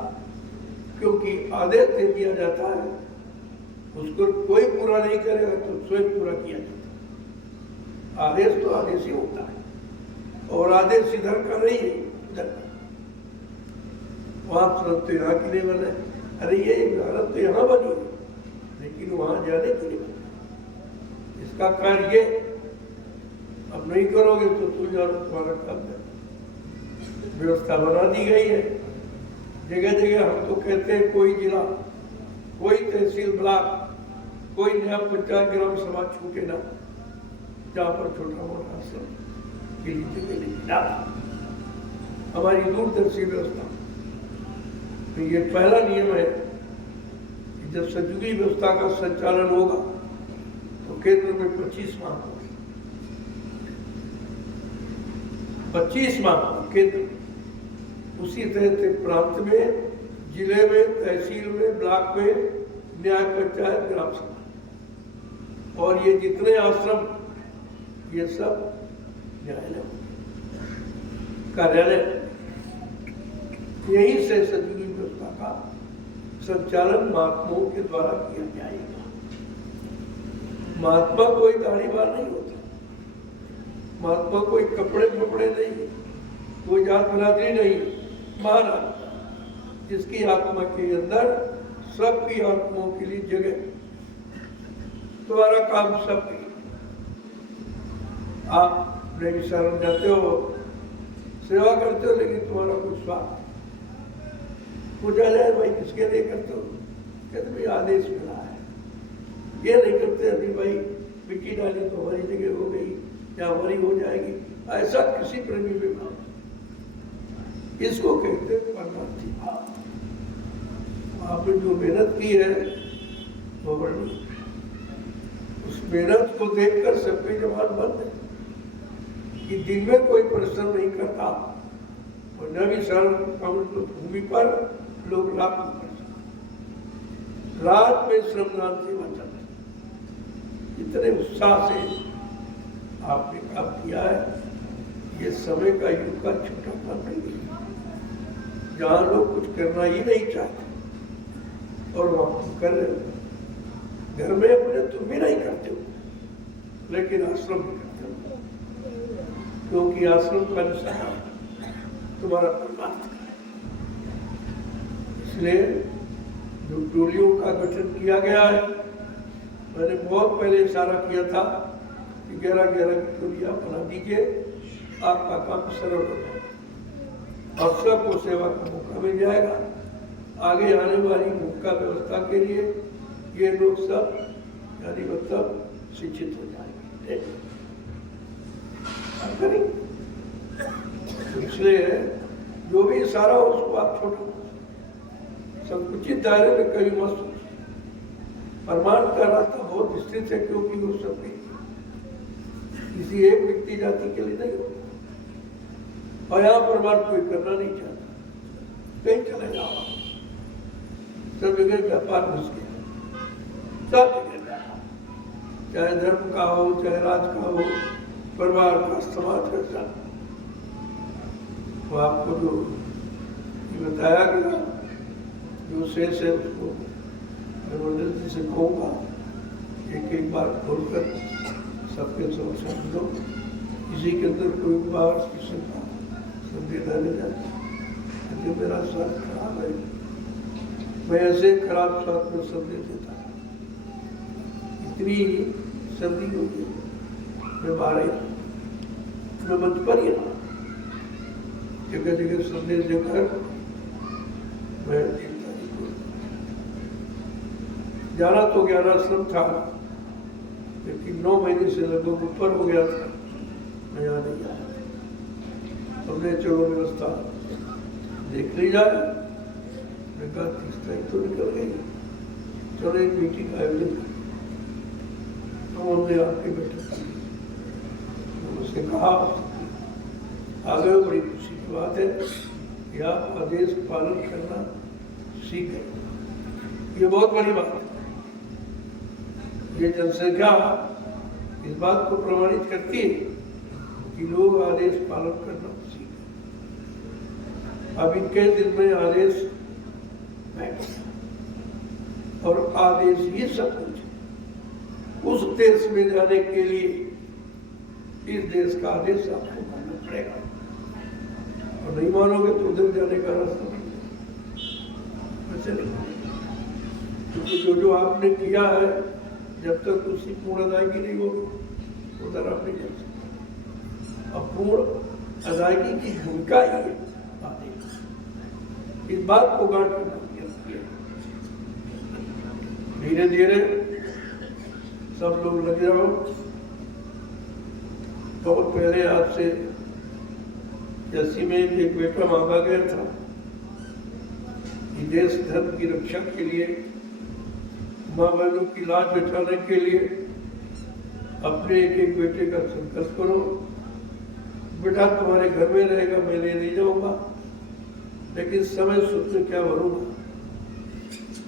क्योंकि आदेश दे दिया जाता है, उसको कोई पूरा नहीं करेगा तो स्वयं पूरा किया जाता है। आदेश तो आदेश ही होता है और आदेश इधर का नहीं है उधर का। वहां तुरंत तो यहाँ के लिए बने, अरे ये भारत तो यहाँ बनी है लेकिन वहां जाने के लिए बनी। इसका कार्य अब नहीं करोगे तो तुम जानो तुम्हारा काम है। व्यवस्था बना दी गई है जगह जगह। हम तो कहते हैं कोई जिला, कोई तहसील ब्लॉक, कोई नया पंचायत ग्राम सभा छूटे ना, जहाँ पर छोटा मोटा आश्रम के लिए जगह नहीं डाला। हमारी दूरदर्शी व्यवस्था, तो ये पहला नियम है कि जब सतयुगी व्यवस्था का संचालन होगा तो केंद्र में 25 माह होगी, 25 माह केंद्र, उसी तरह से प्रांत में, जिले में, तहसील में, ब्लॉक में न्याय पंचायत ग्राम सभा, और ये जितने आश्रम ये सब न्यायालय कार्यालय। यही से सतयुगी व्यवस्था का संचालन महात्माओं के द्वारा किया जाएगा। महात्मा कोई दाढ़ी बार नहीं होता, महात्मा कोई कपड़े फपड़े नहीं, कोई जात बिरादरी नहीं, महाराज जिसकी आत्मा के अंदर सबकी आत्माओं के लिए जगह, तुम्हारा काम सबकी। आप नैमिषारण्य जाते हो, सेवा करते हो, लेकिन तुम्हारा कुछ स्वार्थ पूछा जाए भाई किसके लिए करते हो, कहते भाई आदेश मिला है। ये नहीं करते अभी भाई मिट्टी डाली तो हमारी जगह हो गई या हमारी हो जाएगी, ऐसा किसी प्रेमी में भाव। इसको कहते परमार्थी भाव। आपने जो मेहनत की है वो बड़ी, उस मेहनत को देखकर सबके जवान बंद है कि दिन में कोई परिश्रम नहीं करता और नैमिषारण्य भूमि पर लोग रात में श्रमदान सेवा चल रहे। इतने उत्साह से आपने काम किया है। ये समय का युग का छोटा काम नहीं है जहाँ लोग कुछ करना ही नहीं चाहते और वहां तुम कर रहे हो। घर में अपने तुम भी नहीं करते हो, लेकिन आश्रम भी करते हो, क्योंकि आश्रम का निशान तुम्हारा परमात्मा। इसलिए जो टोलियों का गठन किया गया है, मैंने बहुत पहले इशारा किया था कि 11-11 की टोलियां बना दीजिए, आपका काम सरल हो जाएगा और सबको सेवा का मौका मिल जाएगा। आगे आने वाली भूमिका व्यवस्था के लिए ये लोग सब यानी मतलब शिक्षित हो जाएंगे। इसलिए जो भी इशारा हो उसको आप छोटा संकुचित दायरे में कभी मत सोचिए। परमार्थ का रास्ता बहुत विस्तृत है, क्योंकि वो सब किसी एक व्यक्ति जाति के लिए नहीं होता। और यहाँ परमार्थ कोई करना नहीं चाहता, कहीं चले जाओ, सब जगह व्यापार घुस गया, सब जगह व्यापार, चाहे धर्म का हो, चाहे राज का हो, परिवार का, समाज का, सब। तो आपको जो कि बताया गया जो शेष है उसको जबरदस्ती से कहूँगा, एक एक बार खोलकर सबके समक्ष रख दो। किसी के अंदर कोई बात किसी का संदेह न जाए। जो मेरा स्वास्थ्य खराब है, मैं ऐसे खराब स्वास्थ्य में संदेह देता, इतनी सर्दी होगी, मैं बाहर मैं मंच पर ही रहा, जगह जगह संदेश देकर मैं जाना तो 11 श्रम था, लेकिन 9 महीने से लगभग ऊपर हो गया था, मैं यहाँ नहीं आया। हमने चलो व्यवस्था देख ली जाए, मैं कहा 30 तारीख तो निकल गई, चलो एक मीटिंग का आयोजन कर। तो हमने आपके बैठक की, उसने कहा आगे बड़ी खुशी की बात है कि आप आदेश पालन करना सीख गए। ये बहुत बड़ी बात है। ये जनसंख्या इस बात को प्रमाणित करती है कि लोग आदेश पालन करना सीख गए। अब इनके दिल में आदेश बैठ गया और आदेश ही सब कुछ। उस देश में जाने के लिए इस देश का आदेश आपको मानना पड़ेगा, और नहीं मानोगे तो उधर जाने का रास्ता नहीं। क्योंकि जो आपने किया है, जब तक उसकी पूर्ण अदायगी नहीं होगी उधर आप नहीं जा सकते। अब पूर्ण अदायगी की भूमिका ही है आदेश। इस बात को गांठ में धीरे धीरे सब लोग लगे रहो। बहुत पहले आपसे जैसी में एक बेटा मांगा गया था कि देश धर्म की रक्षा के लिए, माँ बहनों की लाज बचाने के लिए अपने एक एक बेटे का संकल्प करो। बेटा तुम्हारे घर में रहेगा, मैं ले नहीं जाऊंगा, लेकिन समय सुख में क्या भरूंगा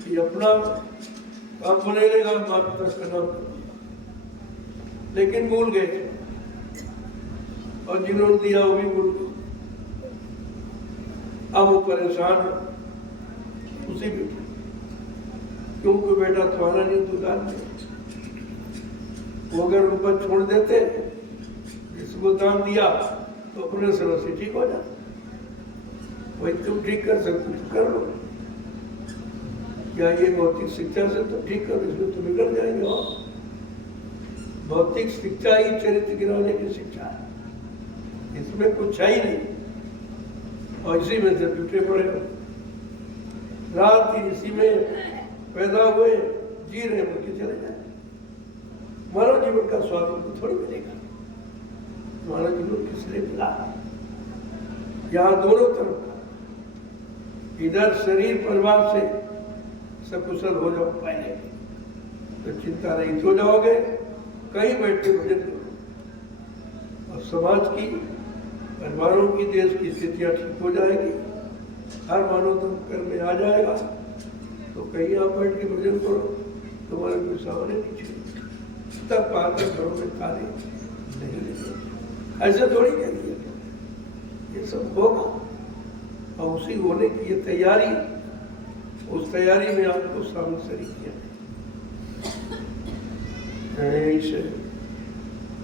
कि अपना काम बनेगा, माता का नाम, लेकिन भूल गए और जिन्होंने दिया वो भी भूल गए। अब वो परेशान है उसी बेटे, क्योंकि बेटा तुम्हारा नहीं तो दान दे। वो अगर ऊपर छोड़ देते, जिसको दान दिया तो अपने सरह से ठीक हो जाता। वही तुम ठीक कर सकते तो कर लो, क्या ये भौतिक शिक्षा से तो ठीक करो, इसमें तो बिगड़ जाएंगे। और भौतिक शिक्षा ही चरित्र गिराने की शिक्षा है, इसमें कुछ है ही नहीं, और इसी में से टूटे पड़े हो। रात दिन इसी में पैदा हुए, जी रहे मुझे चले जाए। मानव जीवन का स्वाद उनको थोड़ी मिलेगा। मानव जीवन किसने मिला? यहाँ दोनों तरफ, इधर शरीर परिवार से सकुशल हो जाओ पहले तो चिंता रहित हो जाओगे, कहीं बैठ के भजन करो और समाज की, परिवारों की, देश की स्थितियां ठीक हो जाएगी। हर मानव धर्म कर में आ जाएगा तो कहीं आप बैठ के भजन करो, तुम्हारे कोई सामने नहीं छेड़े, तब पाकर घरों में ताले नहीं लगे। ऐसे थोड़ी कह दिया, ये सब होगा और उसी होने की ये तैयारी, उस तैयारी में आपको शामिल शरीक किया है।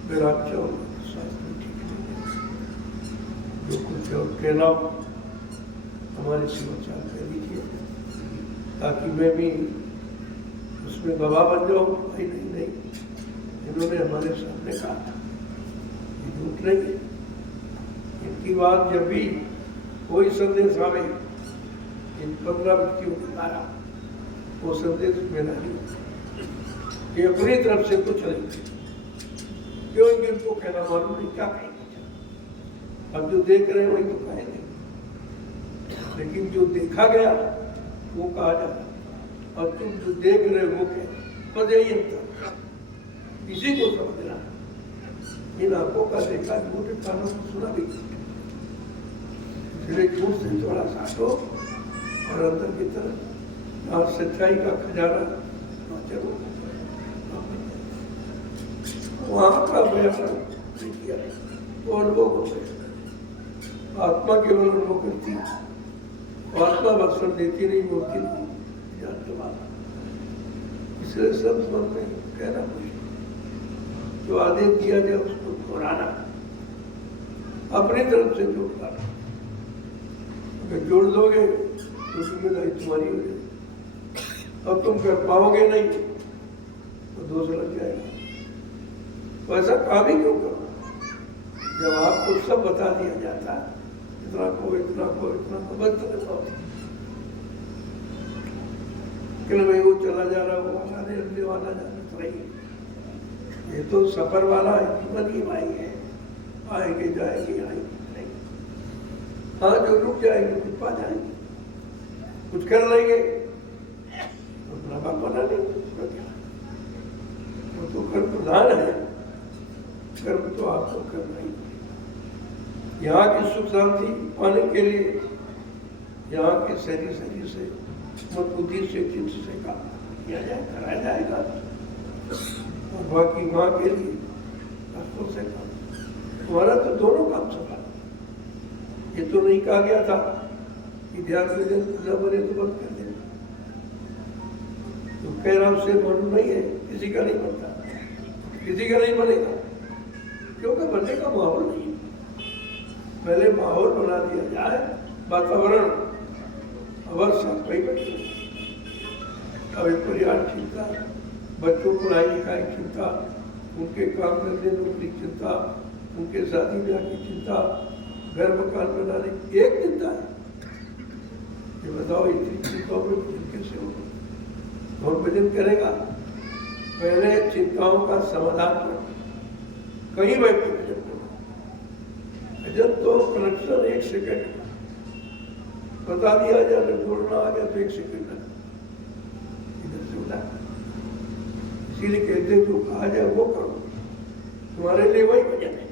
मेरा स्वास्थ्य ठीक नहीं, जो कुछ और कहना हमारे समाचार कह दीजिए, ताकि मैं भी उसमें गवाह बन जाऊँ। भाई नहीं, इन्होंने हमारे सामने कहा था, ये झूठ नहीं है। इनकी बात जब भी कोई संदेश आवे, इन 15 व्यक्तियों के द्वारा, वो संदेश मेरा नहीं, ये अपनी तरफ से कुछ नहीं, क्योंकि इनको कहना मालूम नहीं क्या कहेंगे। अब जो देख रहे हैं वही तो कहेंगे, लेकिन जो देखा गया वो कहा जाता, और तुम जो देख रहे हो वो कह, बस यही अंतर, इसी को समझना। इन आंखों का देखा, झूठे कानों को सुना भी, इसलिए झूठ से थोड़ा साटो और अंदर की तरफ और सच्चाई का खजाना चलो। वहां का बयान किया वो अनुभव हो गया, आत्मा केवल अनुभव करती है, आत्मा भाषण देती नहीं, बोलती नहीं, जानते बात। इसलिए सब मन में कहना मुश्किल, जो आदेश दिया जाए उसको दोहराना, अपनी तरफ से जोड़ना। अगर जोड़ दोगे तो जिम्मेदारी तुम्हारी हो जाएगी, और तुम कर पाओगे नहीं तो दोष लग जाएगा। तो ऐसा काम ही क्यों करो जब आपको सब बता दिया जाता है, इतना को इतना को इतना को, बस तुम्हें पाओ कि भाई वो चला जा रहा, वो आने वाला जाने तो नहीं, ये तो सफर वाला जीवन ही भाई है, आएंगे जाएंगे आएंगे नहीं। हाँ, जो रुक जाएंगे कुछ पा जाएंगे, कुछ कर लेंगे, अपना बाप बना लेंगे, उसका क्या, वो तो कर्म प्रधान है, कर्म तो आपको करना ही। यहाँ की सुख शांति पाने के लिए यहाँ के शरीर से मत बुद्धि से चित्त से काम किया जाए, कराया जाएगा, और बाकी वहाँ के लिए शास्त्रों से काम। हमारा तो दोनों काम सफल। ये तो नहीं कहा गया था कि ध्यान में जब न बने तो बंद कर देना, तो कह रहा उससे मालूम नहीं है, किसी का नहीं बनता, किसी का नहीं बनेगा, क्योंकि बनने का माहौल नहीं है। पहले माहौल बना दिया जाए, वातावरण अवश्य कई बच्चे, अब एक परिवार चिंता, बच्चों को पढ़ाई लिखाई चिंता, उनके काम करने नौकरी चिंता, उनके शादी ब्याह की चिंता, घर मकान बनाने की एक चिंता है। ये बताओ इतनी चिंताओं में भजन कैसे होगा? कौन भजन करेगा? पहले चिंताओं का समाधान करो, कहीं बैठ के भजन करो। भजन तो कनेक्शन 1 सेकंड बता दिया जाए, बोलना आ गया तो 1 सेकंड लगा, इधर से उधर। इसीलिए कहते जो कहा जाए वो करो, तुम्हारे लिए वही भजन है।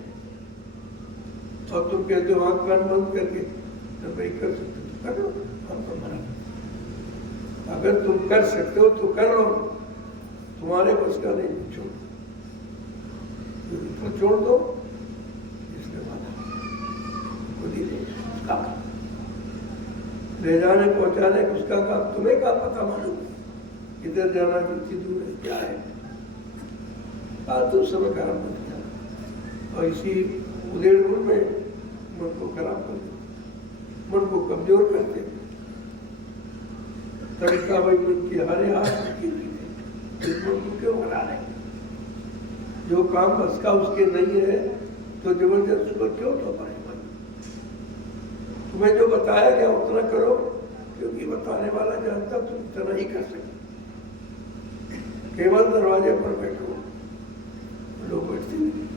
और तुम कहते हो आंख कान बंद करके तो भाई कर सकते हो, कर लो, हमको मना। अगर तुम कर सकते हो तो कर लो, तुम्हारे बस का नहीं, छोड़ तो छोड़ दो, इसके बाद खुद ही उसका ले जाने पहुंचाने उसका काम, तुम्हें क्या पता मालूम इधर जाना कितनी दूर है, क्या है, तो समय खराब मत जाना। और इसी उधेड़ में मन को खराब कर दे, मन को कमजोर करते, तरीका भाई मन की हारे हाथ मन को क्यों हरा रहे? जो काम बस का उसके नहीं है तो जबरदस्त उसको क्यों तो पाए? तुम्हें जो बताया गया उतना करो, क्योंकि बताने वाला जानता तुम इतना ही कर सकते। केवल दरवाजे पर बैठो, लोग बैठते नहीं,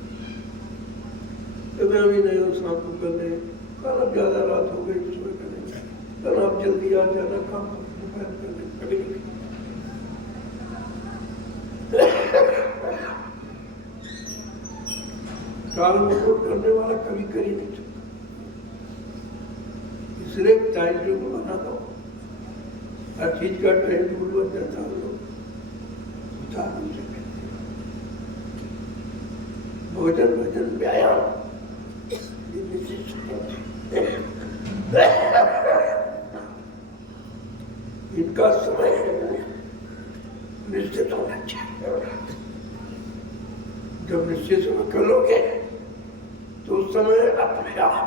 तो मैं अभी नहीं हो, शाम को कर ले, कल अब ज्यादा रात हो गई सुबह करेंगे, कल आप जल्दी आ जाना, काम दोपहर कर ले, कभी नहीं। काल मुकुट करने वाला कभी कर ही नहीं सकता, इसलिए टाइम टेबल बना दो, हर चीज का टाइम टेबल बन जाता है। लोग भोजन भजन व्यायाम इनका समय निश्चित होना चाहिए। जब निश्चित समय कर लोगे तो उस समय अपने आप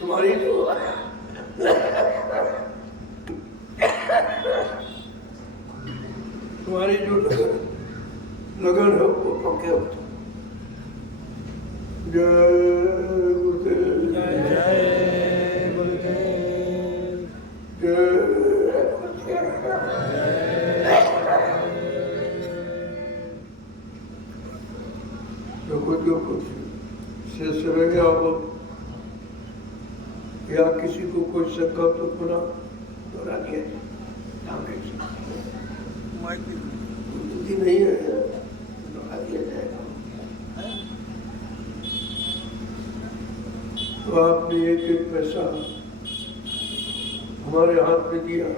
तुम्हारी जो लगन है वो पक्के होते। जय गुरुदेव, जय गुरुदेव, जय जो कुछ शेष रह गया हो या किसी को कोई शंका तो पुनः दोहरा दिया जाए। बुद्धि नहीं है, दोहरा दिया जाएगा। तो आपने एक एक पैसा हमारे हाथ में दिया,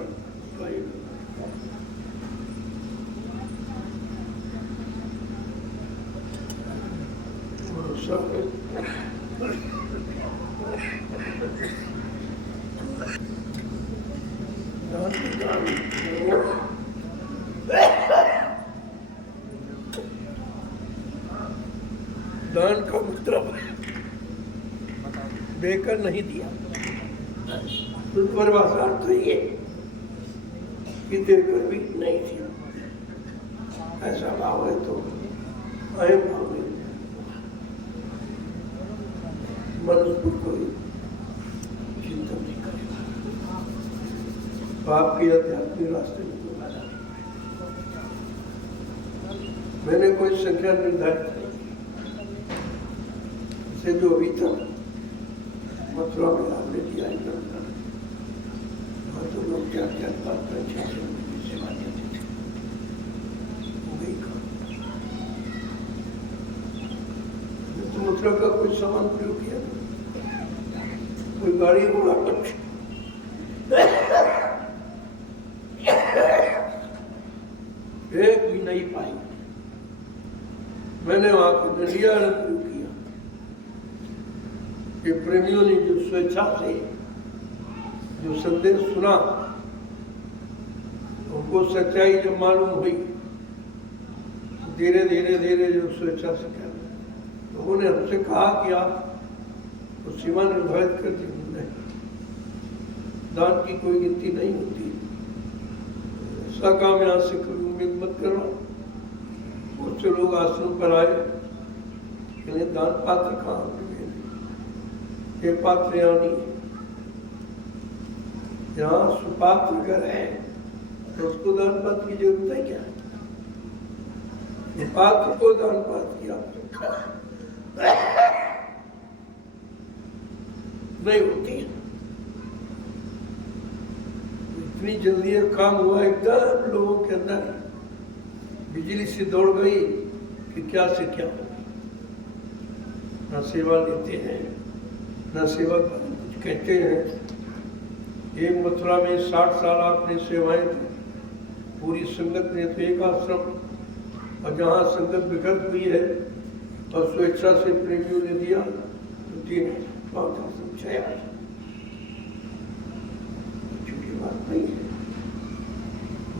दान का मतलब देकर नहीं दिया, तो परिभाषा तो ये कि देकर भी नहीं दिया। ऐसा भाव है तो अहम भाव नहीं, मनुष्य कोई चिंतन नहीं करेगा, पाप के आध्यात्मिक रास्ते में तो बाधा। मैंने कोई संख्या निर्धारित नहीं से जो अभी तक मथुरा में आपने दिया है, तो लोग क्या क्या बात सेवा देते थे, वो गई काम। तो मथुरा का कोई सामान प्रयोग किया, कोई गाड़ी घोड़ा कुछ एक भी नहीं पाई। मैंने वहां को नदिया प्रयोग किया कि प्रेमियों ने जो स्वेच्छा से जो संदेश सुना, उनको सच्चाई जब मालूम हुई, धीरे धीरे धीरे जो स्वेच्छा से कर लोगों ने हमसे कहा कि आप तो सीमा निर्धारित कर दी, दान की कोई गिनती नहीं होती, ऐसा काम यहाँ से कोई उम्मीद मत करना। उससे लोग आश्रम पर आए, दान पात्र कहाँ, ये पात्र यहाँ नहीं, यहाँ सुपात्र अगर है तो उसको दान पात्र की जरूरत है क्या? पात्र को दान पात्र किया नहीं होती है। इतनी जल्दी ये काम हुआ, एकदम लोगों के अंदर बिजली से दौड़ गई कि क्या से क्या हो, न सेवा लेते हैं न सेवा कुछ कहते हैं। एक मथुरा में 60 साल आपने सेवाएं दी, पूरी संगत ने तो एक आश्रम, और जहाँ संगत विकट हुई है और स्वेच्छा से प्रेमियों ने दिया तो 3 5 आश्रम 6 आश्रम, छोटी बात नहीं है।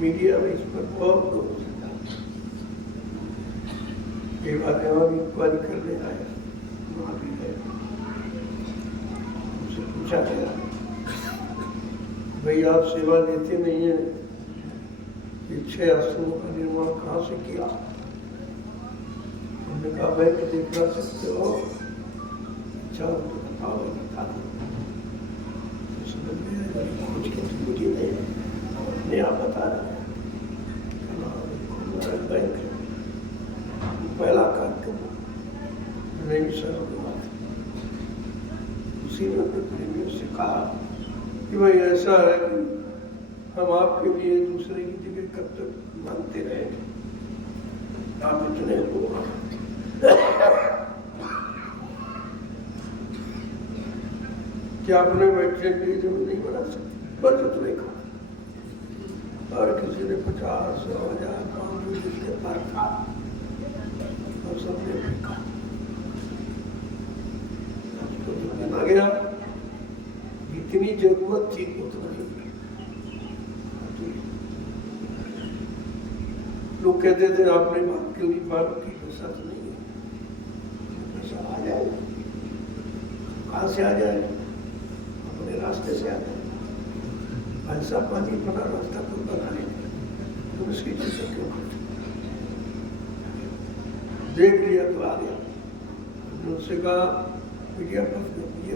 मीडिया में इस पर बहुत लोग एक बार इंक्वायरी करने आए, वहाँ भी गए, उनसे पूछा गया भाई आप सेवा लेते नहीं है, ये 6 आश्रमों का निर्माण कहाँ से किया? हमने कहा बैंक देखना सकते हो, अच्छा तो बताओ, बता दो। समझ में कुछ की मुझे नहीं, आप बता रहे हैं बैंक पहला कार्यक्रम नहीं सर बात, उसी में अपने प्रेमियों से कहा कि भाई ऐसा है कि हम आपके लिए दूसरे की जगह कब तक मानते रहे, आप इतने लोग क्या अपने बैठने के लिए जमीन नहीं बना सकते, बस उतने का। और किसी ने 50 1000 500 जिसके पास था, और सबने देखा आ गया, जितनी जरूरत थी उतना ही। लोग कहते थे आपने बात क्यों नहीं पार की, पैसा तो नहीं है, पैसा आ जाएगा, कहाँ से आ जाएगा? अपने रास्ते से आ जाएगा। ऐसा पानी बना रास्ता कोई बना नहीं, तुम इसकी चिंता क्यों करते? देख लिया तो आ गया। उनसे कहा मीडिया पर ये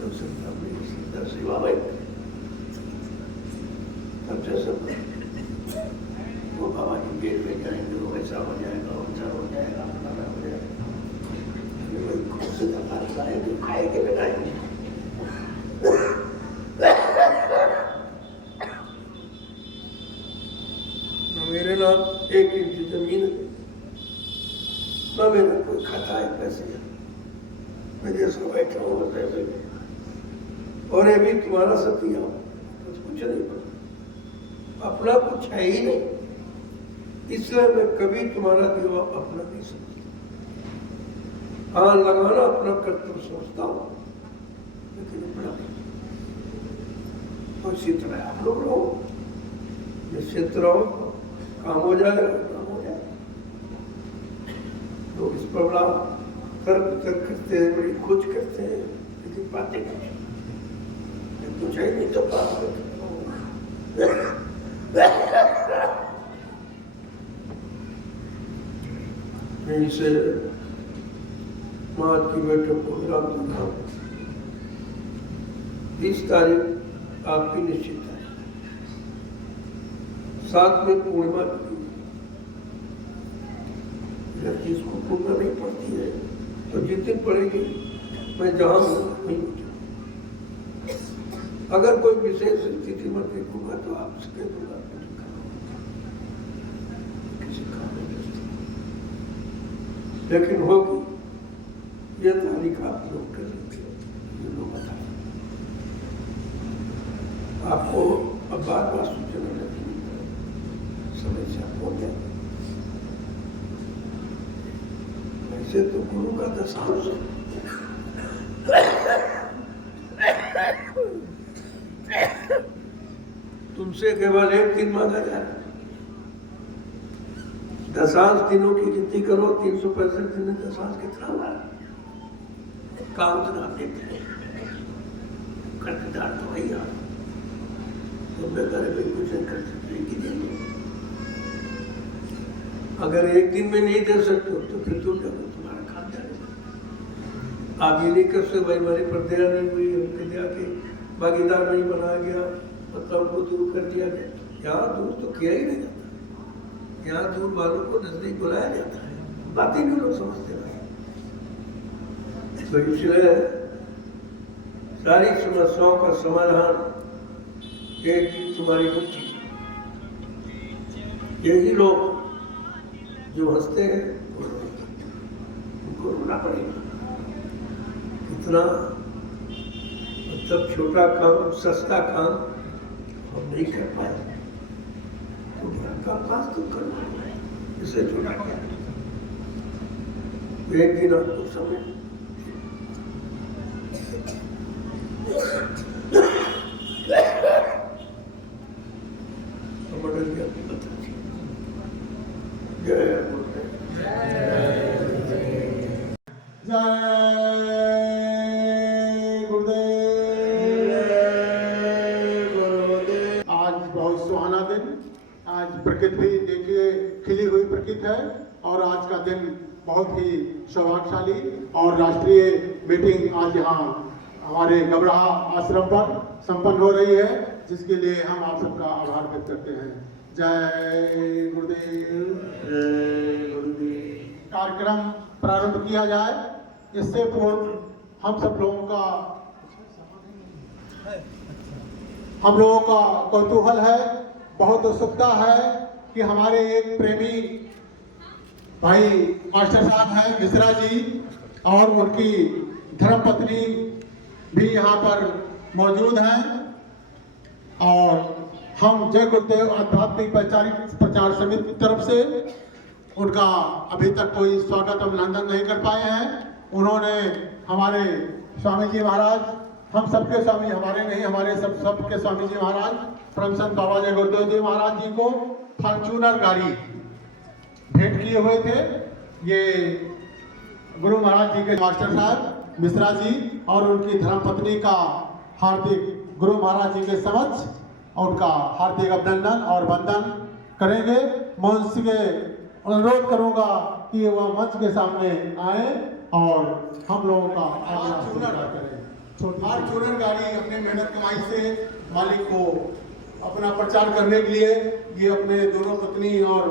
तो सरकार सेवा भाई तब जैसे वो बाबा जी गेट में जाएंगे, वो ऐसा हो जाएगा, वैसा हो जाएगा, फलाना हो जाएगा, खुद से दरबार लाएंगे, खाएंगे लगाएंगे। मेरे नाम 1 इंच जमीन, न मेरा कोई खाता है पैसे, मैं जैसा बैठा हूँ पैसे, और ये भी तुम्हारा सब दिया, कुछ नहीं पता, अपना कुछ है ही नहीं, इसलिए मैं कभी तुम्हारा दिया अपना नहीं समझता। हाँ, लगाना अपना कर्तव्य समझता हूँ, लेकिन अपना इसी तरह आप लोग रहो, निश्चित रहो, काम हो जाएगा, काम हो जाएगा। लोग इस पर बड़ा तर्क करते हैं, बड़ी खोज करते हैं, लेकिन बातें कुछ है नहीं तो बात इनसे मार्च की बैठक को विराम देता हूँ। 20 तारीख आपकी निश्चित है, 7 में पूर्णिमा जिसको पूर्णिमा नहीं पड़ती है तो जिस दिन पड़ेगी मैं जहाँ नहीं उठूँ। अगर कोई विशेष स्थिति में देखूंगा तो आपसे कह दूंगा किसी काम में व्यस्त, लेकिन होगी ये तारीख आप लोग कर लेंगे, ये लोग बता आपको अब बार बार सूचना लगेगी, समस्या हो जाएगी। वैसे तो गुरु का दशांश तुमसे केवल एक दिन मांगा जाए, दशांश दिनों की गिनती करो, 365 दिन में दशांश कितना हुआ, काम उतना देते हैं, कर्जदार तो वही आप तुम बेकार कुछ नहीं कर सकते कि देंगे। अगर एक दिन में नहीं दे सकते तो फिर तुम जाओ, तुम्हारा काम जाएगा। आप ये नहीं कर सकते भाई हमारी पर दया नहीं हुई, उनके दया के भागीदार नहीं बनाया गया, मतलब को दूर कर दिया गया। यहाँ दूर तो किया ही नहीं जाता, यहाँ दूर वालों को नजदीक बुलाया जाता है, बातें क्यों लोग समझते रहे। तो इसलिए सारी समस्याओं का समाधान एक तुम्हारी बुद्धि, यही लोग जो हंसते हैं उनको रोना पड़ेगा। इतना मतलब छोटा काम, सस्ता काम हम नहीं कर पाए तो घर का पास तो करना है, इससे छोटा क्या। एक दिन आपको समय प्रकृति देखिए खिली हुई प्रकृति है और आज का दिन बहुत ही सौभाग्यशाली और राष्ट्रीय मीटिंग आज यहाँ हमारे गबराहा आश्रम पर संपन्न हो रही है, जिसके लिए हम आप सबका आभार व्यक्त करते हैं। जय गुरुदेव, जय गुरुदेव। कार्यक्रम प्रारंभ किया जाए इससे पूर्व हम लोगों का कौतूहल है, बहुत उत्सुकता है कि हमारे एक प्रेमी भाई मास्टर साहब हैं मिश्रा जी और उनकी धर्मपत्नी भी यहाँ पर मौजूद हैं और हम जय गुरुदेव आध्यात्मिक प्रचार समिति की तरफ से उनका अभी तक कोई स्वागत अभिनंदन नहीं कर पाए हैं। उन्होंने हमारे स्वामी जी महाराज, हम सबके स्वामी, हमारे नहीं हमारे सबके स्वामी जी महाराज परम संत बाबा जय गुरुदेव जी महाराज जी को फॉर्च्यूनर गाड़ी भेंट किए हुए थे। ये गुरु महाराज जी के मास्टर साहब मिश्रा जी और उनकी धर्मपत्नी का हार्दिक गुरु महाराज जी के समक्ष उनका हार्दिक अभिनंदन और वंदन करेंगे। मैं उनसे अनुरोध करूंगा कि वह मंच के सामने आए और हम लोगों का आशीर्वाद करें। फॉर्च्यूनर गाड़ी अपने मेहनत कमाई से मालिक को अपना प्रचार करने के लिए ये अपने दोनों पत्नी और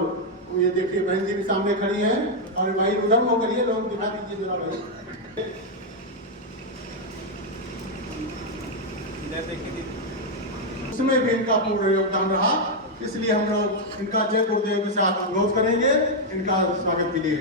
ये देखिए बहन जी भी सामने खड़ी हैं और भाई उधर वो करिए, लोग दिखा दीजिए जरा भाई। उसमें भी इनका पूर्ण योगदान रहा, इसलिए हम लोग इनका जय गुरुदेव के साथ अनुरोध करेंगे इनका स्वागत के लिए।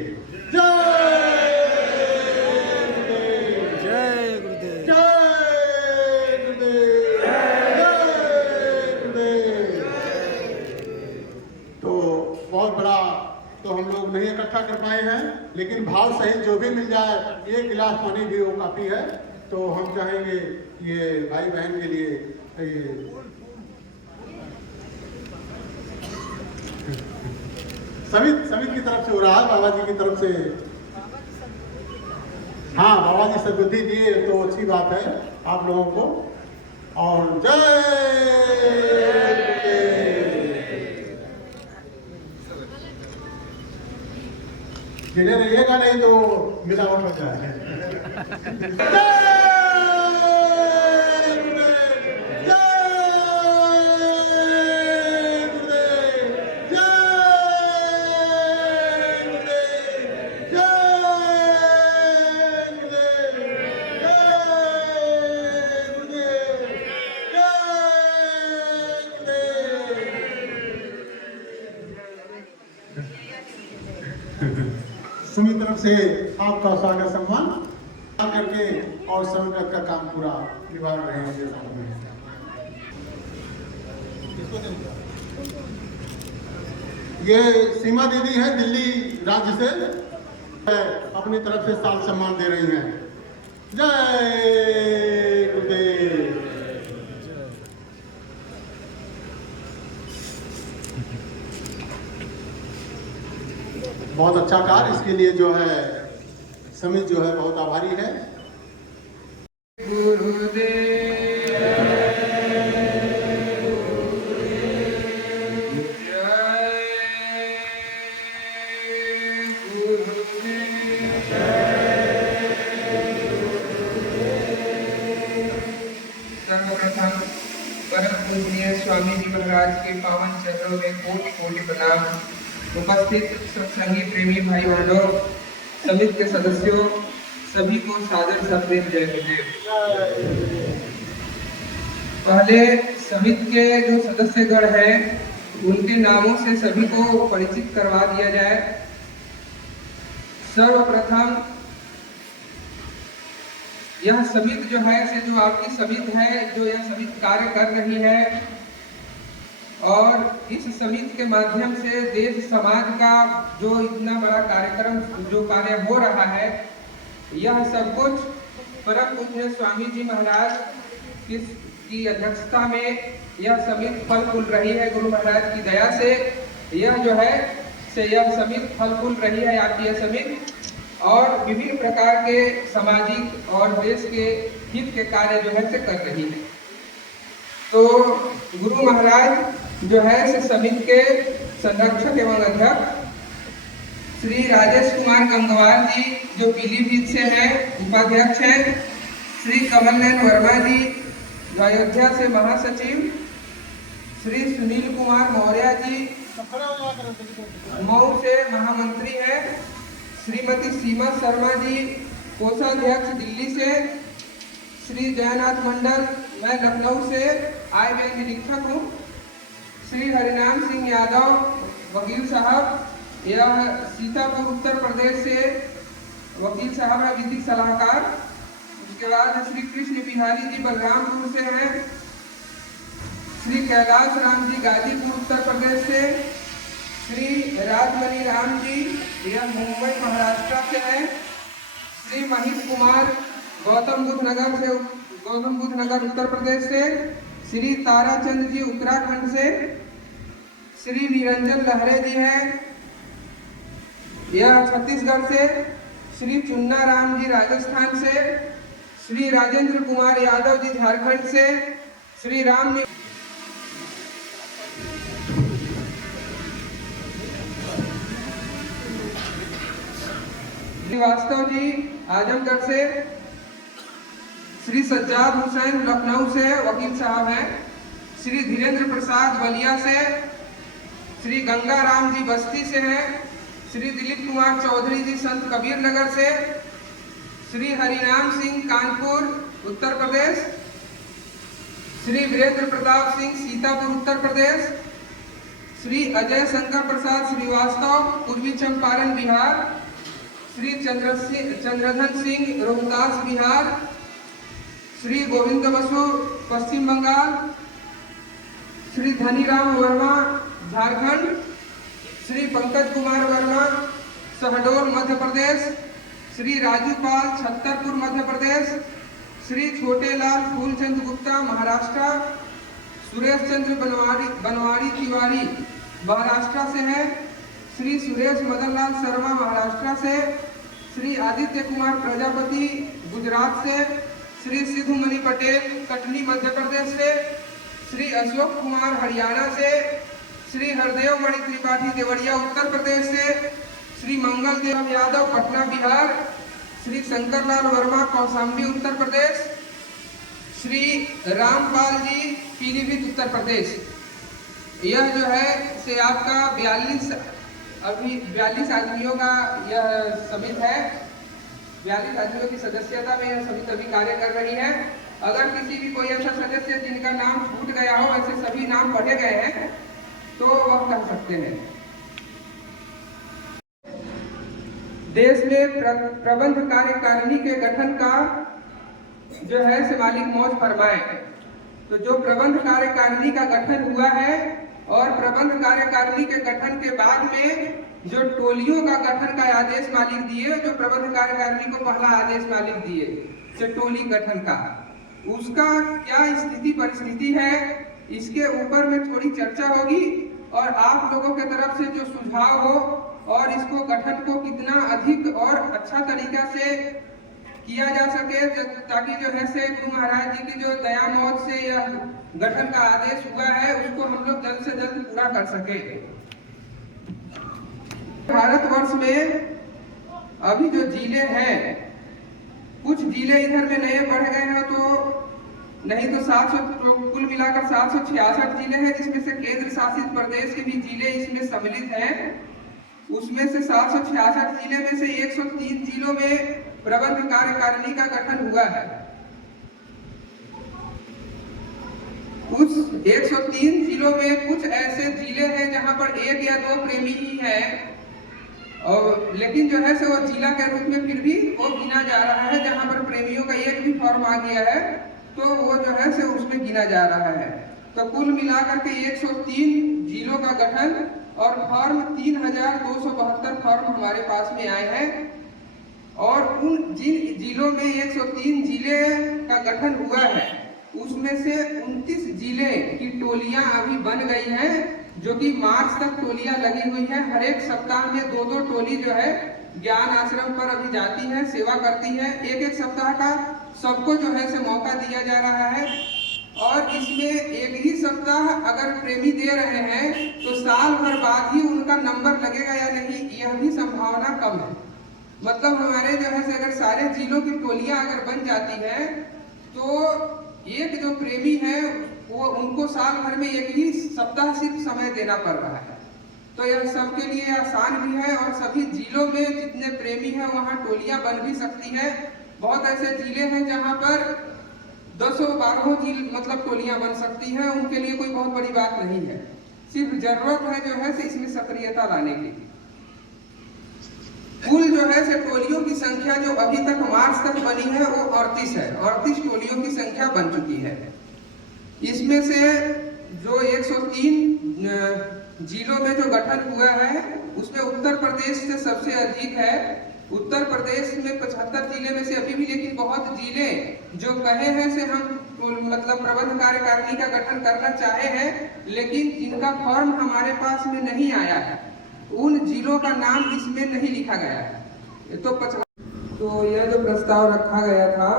तो हम लोग नहीं इकट्ठा कर पाए हैं, लेकिन भाव सहित जो भी मिल जाए, एक गिलास पानी भी वो काफी है। तो हम चाहेंगे ये भाई बहन के लिए समित की तरफ से हो रहा है, बाबा जी की तरफ से। हाँ, बाबा जी सद्बुद्धि दिए तो अच्छी बात है आप लोगों को। और जय, जिन्हें रहिएगा नहीं तो मिलावट हो जाएगा। सुमी तरफ से आपका स्वागत सम्मान करके और संगत का काम पूरा निभा रहे हैं। ये सीमा दीदी है दिल्ली राज्य से, अपनी तरफ से साल सम्मान दे रही हैं। जय गुरुदेव। बहुत अच्छा कार्य, इसके लिए जो है समिति जो है बहुत आभारी है। सर्वप्रथम परम पूजनीय स्वामी जी महाराज के पावन चरणों में कोटि कोटि प्रणाम। उपस्थित सत्संगी प्रेमी भाई बहनों, समिति के सदस्यों, सभी को सादर सप्रेम जय गुरुदेव। पहले समिति के जो सदस्यगण हैं उनके नामों से सभी को परिचित करवा दिया जाए। सर्वप्रथम यह समिति जो है से जो आपकी समिति है, जो यह समिति कार्य कर रही है और इस समिति के माध्यम से देश समाज का जो इतना बड़ा कार्यक्रम जो कार्य हो रहा है, यह सब कुछ परम पूज्य स्वामी जी महाराज की अध्यक्षता में यह समिति फल फूल रही है। गुरु महाराज की दया से यह जो है से यह समिति फल फूल रही है, आपकी यह समिति, और विभिन्न प्रकार के सामाजिक और देश के हित के कार्य जो है से कर रही है। तो गुरु महाराज जो है से समिति के संरक्षक एवं अध्यक्ष श्री राजेश कुमार गंगवार जी जो पीलीभीत से हैं, उपाध्यक्ष हैं। श्री कमल नयन वर्मा जी जो अयोध्या से महासचिव, श्री सुनील कुमार मौर्य जी मऊ से महामंत्री हैं। श्रीमती सीमा शर्मा जी कोषाध्यक्ष दिल्ली से। श्री जयनाथ मंडल, मैं लखनऊ से आय व्यय निरीक्षक हूँ। श्री हरिनाम सिंह यादव वकील साहब, यह सीतापुर उत्तर प्रदेश से वकील साहब है, विधिक सलाहकार। उसके बाद श्री कृष्ण बिहारी जी बलरामपुर से हैं। श्री कैलाश राम जी गाजीपुर उत्तर प्रदेश से। श्री राजमणि राम जी यह मुंबई महाराष्ट्र से हैं। श्री महेश कुमार गौतम बुद्ध नगर उत्तर प्रदेश से। श्री ताराचंद जी उत्तराखंड से। श्री निरंजन लहरे जी हैं, यह छत्तीसगढ़ से। श्री चुन्ना राम जी राजस्थान से। श्री राजेंद्र कुमार यादव जी झारखंड से। श्री राम श्रीवास्तव जी आजमगढ़ से। श्री सज्जाद हुसैन लखनऊ से वकील साहब हैं। श्री धीरेन्द्र प्रसाद बलिया से। श्री गंगा राम जी बस्ती से हैं। श्री दिलीप कुमार चौधरी जी संत कबीर नगर से। श्री हरिनाम सिंह कानपुर उत्तर प्रदेश। श्री वीरेंद्र प्रताप सिंह सीतापुर उत्तर प्रदेश। श्री अजय शंकर प्रसाद श्रीवास्तव पूर्वी चंपारण बिहार। श्री चंद्रधन सिंह रोहतास बिहार। श्री गोविंद बसु पश्चिम बंगाल। श्री धनीराम वर्मा झारखंड। श्री पंकज कुमार वर्मा शहडोल मध्य प्रदेश। श्री राजू पाल छतरपुर मध्य प्रदेश। श्री छोटेलाल फूलचंद गुप्ता महाराष्ट्र। सुरेश चंद्र बनवारी तिवारी महाराष्ट्र से है, श्री सुरेश मदन लाल शर्मा महाराष्ट्र से, श्री आदित्य कुमार प्रजापति गुजरात से, श्री सिद्धू मणि पटेल कटनी मध्य प्रदेश से, श्री अशोक कुमार हरियाणा से, श्री हरदेव मणि त्रिपाठी देवरिया उत्तर प्रदेश से, श्री मंगल देव यादव पटना बिहार, श्री शंकरलाल वर्मा कौशाम्बी उत्तर प्रदेश, श्री रामपाल जी पीलीभीत उत्तर प्रदेश। यह जो है से आपका 42 आदमियों का यह समिति है। 42 आदमियों की सदस्यता में यह समिति अभी कार्य कर रही है। अगर किसी भी कोई ऐसा सदस्य जिनका नाम छूट गया हो, ऐसे सभी नाम पढ़े गए हैं, तो वह कर सकते हैं। देश में प्रबंध कार्यकारिणी के गठन का जो है से मालिक मौज फरमाए। तो जो प्रबंध कार्यकारिणी का गठन हुआ है और प्रबंध कार्यकारिणी के गठन के बाद में जो टोलियों का गठन का आदेश मालिक दिए, जो प्रबंध कार्यकारिणी को पहला आदेश मालिक दिए से टोली गठन का, उसका क्या स्थिति परिस्थिति है, इसके ऊपर में थोड़ी चर्चा होगी और आप लोगों के तरफ से जो सुझाव हो और इसको गठन को कितना अधिक और अच्छा तरीका से किया जा सके, ताकि जो है से गुरु महाराज जी की जो दया मौत से यह गठन का आदेश हुआ है उसको हम लोग जल्द से जल्द पूरा कर सके। भारतवर्ष में अभी जो जिले हैं, कुछ जिले इधर में नए बढ़ गए हैं, तो नहीं तो 700 कुल मिलाकर 766 जिले हैं, जिसमें से केंद्र शासित प्रदेश के भी जिले इसमें सम्मिलित हैं। उसमें से 766 जिले में से 103 जिलों में प्रबंध कार्यकारिणी का गठन हुआ है। उस 103 जिलों में कुछ ऐसे जिले हैं जहां पर 1 या 2 प्रेमी ही हैं, और लेकिन जो है से वो जिला के रूप में फिर भी वो गिना जा रहा है। जहां पर प्रेमियों का एक भी फॉर्म आ गया है तो वो जो है से उसमें गिना जा रहा है। तो कुल मिलाकर के 103 जिलों का गठन और फॉर्म 3272 फॉर्म हमारे पास में आए हैं। और उन जिन जिलों में 103 जिले का गठन हुआ है, उसमें से 29 जिले की टोलियां अभी बन गई हैं, जो कि मार्च तक टोलियां लगी हुई है। हर एक सप्ताह में 2-2 टोली जो है ज्ञान आश्रम पर अभी जाती है, सेवा करती है। एक सप्ताह का सबको जो है से मौका दिया जा रहा है। और इसमें एक ही सप्ताह अगर प्रेमी दे रहे हैं तो साल भर बाद ही उनका नंबर लगेगा या नहीं, यह भी संभावना कम है। मतलब हमारे जो है से अगर सारे जिलों की टोलियां अगर बन जाती है तो एक जो प्रेमी है वो उनको साल भर में एक ही सप्ताह सिर्फ समय देना पड़ रहा है। तो यह सबके लिए आसान भी है और सभी जिलों में जितने प्रेमी हैं वहाँ टोलियां बन भी सकती है। बहुत ऐसे जिले हैं जहाँ पर 10-12 जिले मतलब टोलियां बन सकती हैं, उनके लिए कोई बहुत बड़ी बात नहीं है। सिर्फ जरूरत है जो है से इसमें सक्रियता लाने की। कुल जो है से टोलियों की संख्या जो अभी तक मार्च तक बनी है वो 38 है। 38 टोलियों की संख्या बन चुकी है। इसमें से जो 103 जिलों में जो गठन हुआ है उसमें उत्तर प्रदेश से सबसे अधिक है। उत्तर प्रदेश में 75 जिले में से अभी भी, लेकिन बहुत जिले जो कहे हैं से हम मतलब प्रबंध कार्यकारिणी का गठन करना चाहे हैं, लेकिन जिनका फॉर्म हमारे पास में नहीं आया है, उन जिलों का नाम इसमें नहीं लिखा गया है। तो यह जो प्रस्ताव रखा गया था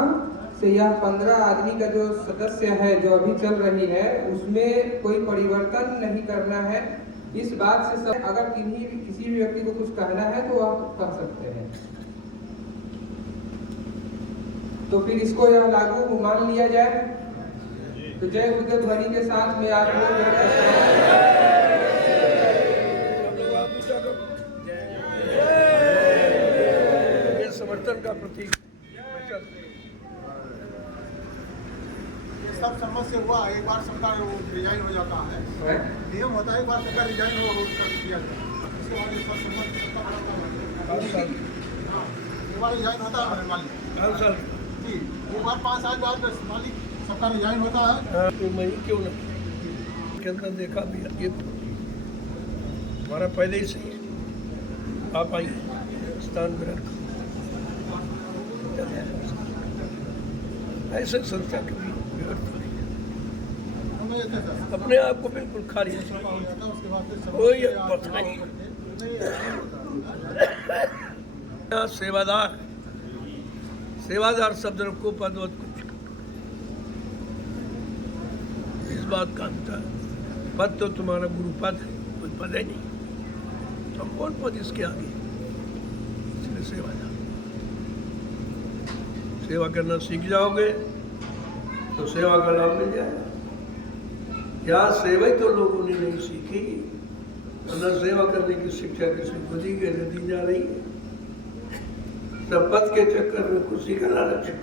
से यह 15 आदमी का जो सदस्य है जो अभी चल रही है उसमें कोई परिवर्तन नहीं करना है। इस बात से सब अगर किसी भी व्यक्ति को कुछ कहना है तो आप कह सकते हैं। तो फिर इसको यह लागू मान लिया जाए। तो जय गुरुदेव ध्वनि के साथ में आप लोग समर्थन का प्रतीक सब सम्मत से हुआ। एक बार सरकार रिजाइन हो जाता है, नियम होता है, एक बार सरकार रिजाइन हो दिया जाता है, उसके बाद एक बार सम्मत एक बार रिजाइन होता है मालिक जी, एक बार 5 साल बाद मालिक सरकार रिजाइन होता है। तो मैं क्यों ना के अंदर देखा भी ये हमारा पहले ही सही है। आप आइए स्थान पर रखो। ऐसे संस्था की भी व्यवस्था नहीं है। अपने आप को बिल्कुल खाली कोई पथ नहीं। यहाँ सेवादार, सेवादार शब्द रखो, पदवत कुछ, इस बात का अंतर। पद तो तुम्हारा गुरु पद है, कोई पद है नहीं, तो कौन पद इसके आगे। इसलिए सेवादार, सेवा करना सीख जाओगे तो सेवा का लाभ मिल जाएगा। क्या सेवा ही तो लोगों ने नहीं सीखी, न सेवा करने की शिक्षा किसी को दी गई, न दी जा रही है। सब पद के चक्कर में खुशी का लालच है।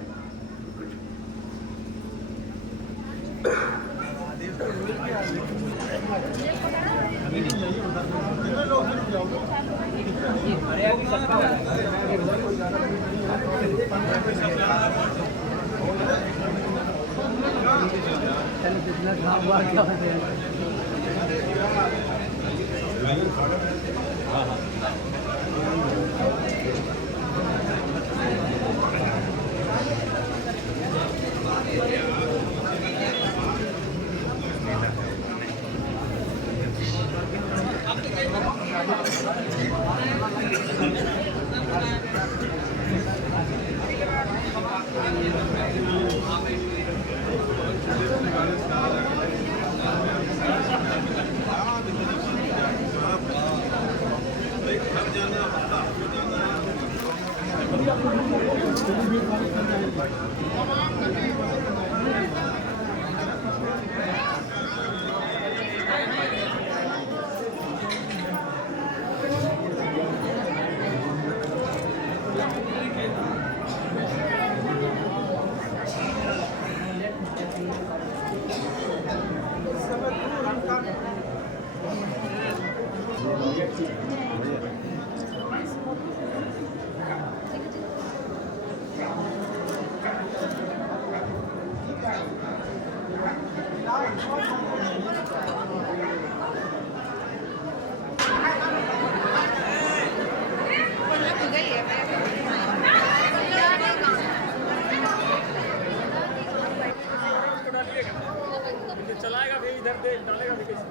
चलाएगा भी इधर दे डालेगा भी कैसे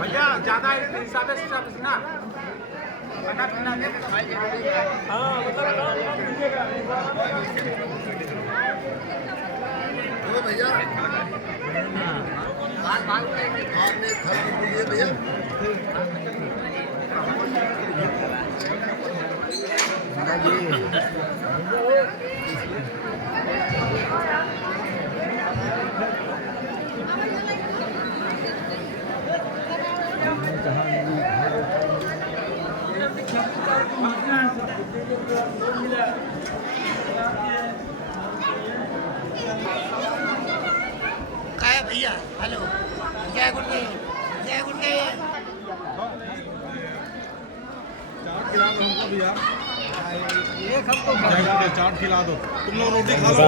भैया ज्यादा हिसाब से ना हाँ मतलब भैया भैया काय भैया हेलो जय गुरुदेव जय गुरुदेव चाट खिला दो तुम लोग रोटी खा लो।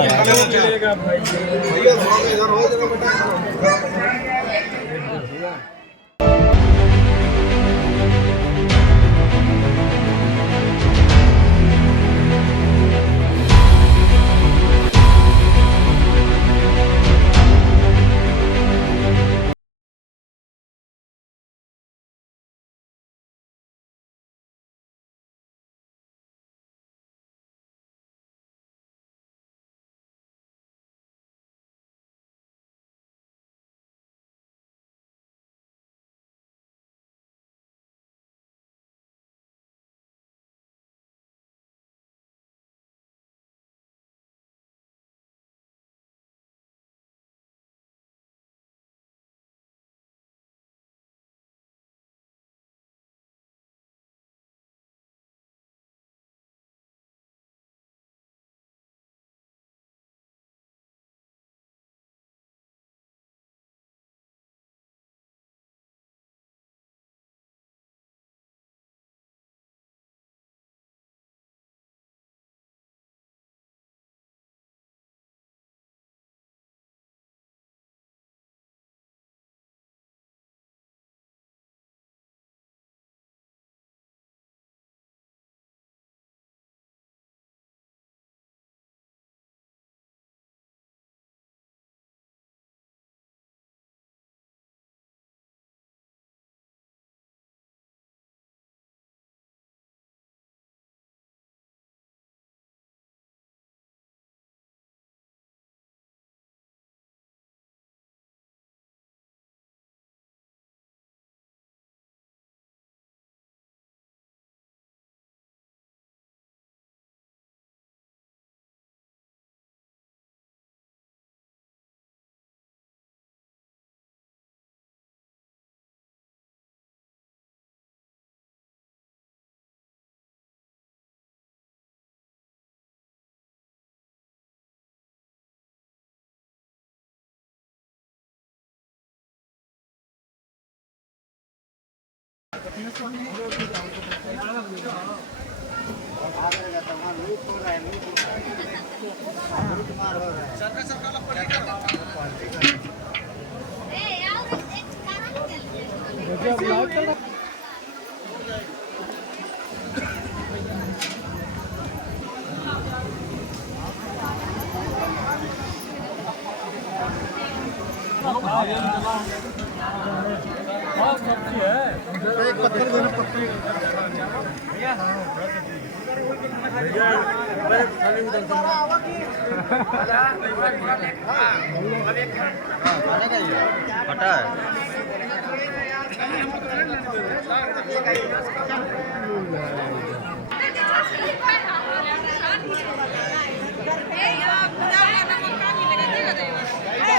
एक पत्थर देना पत्थर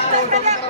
Eh,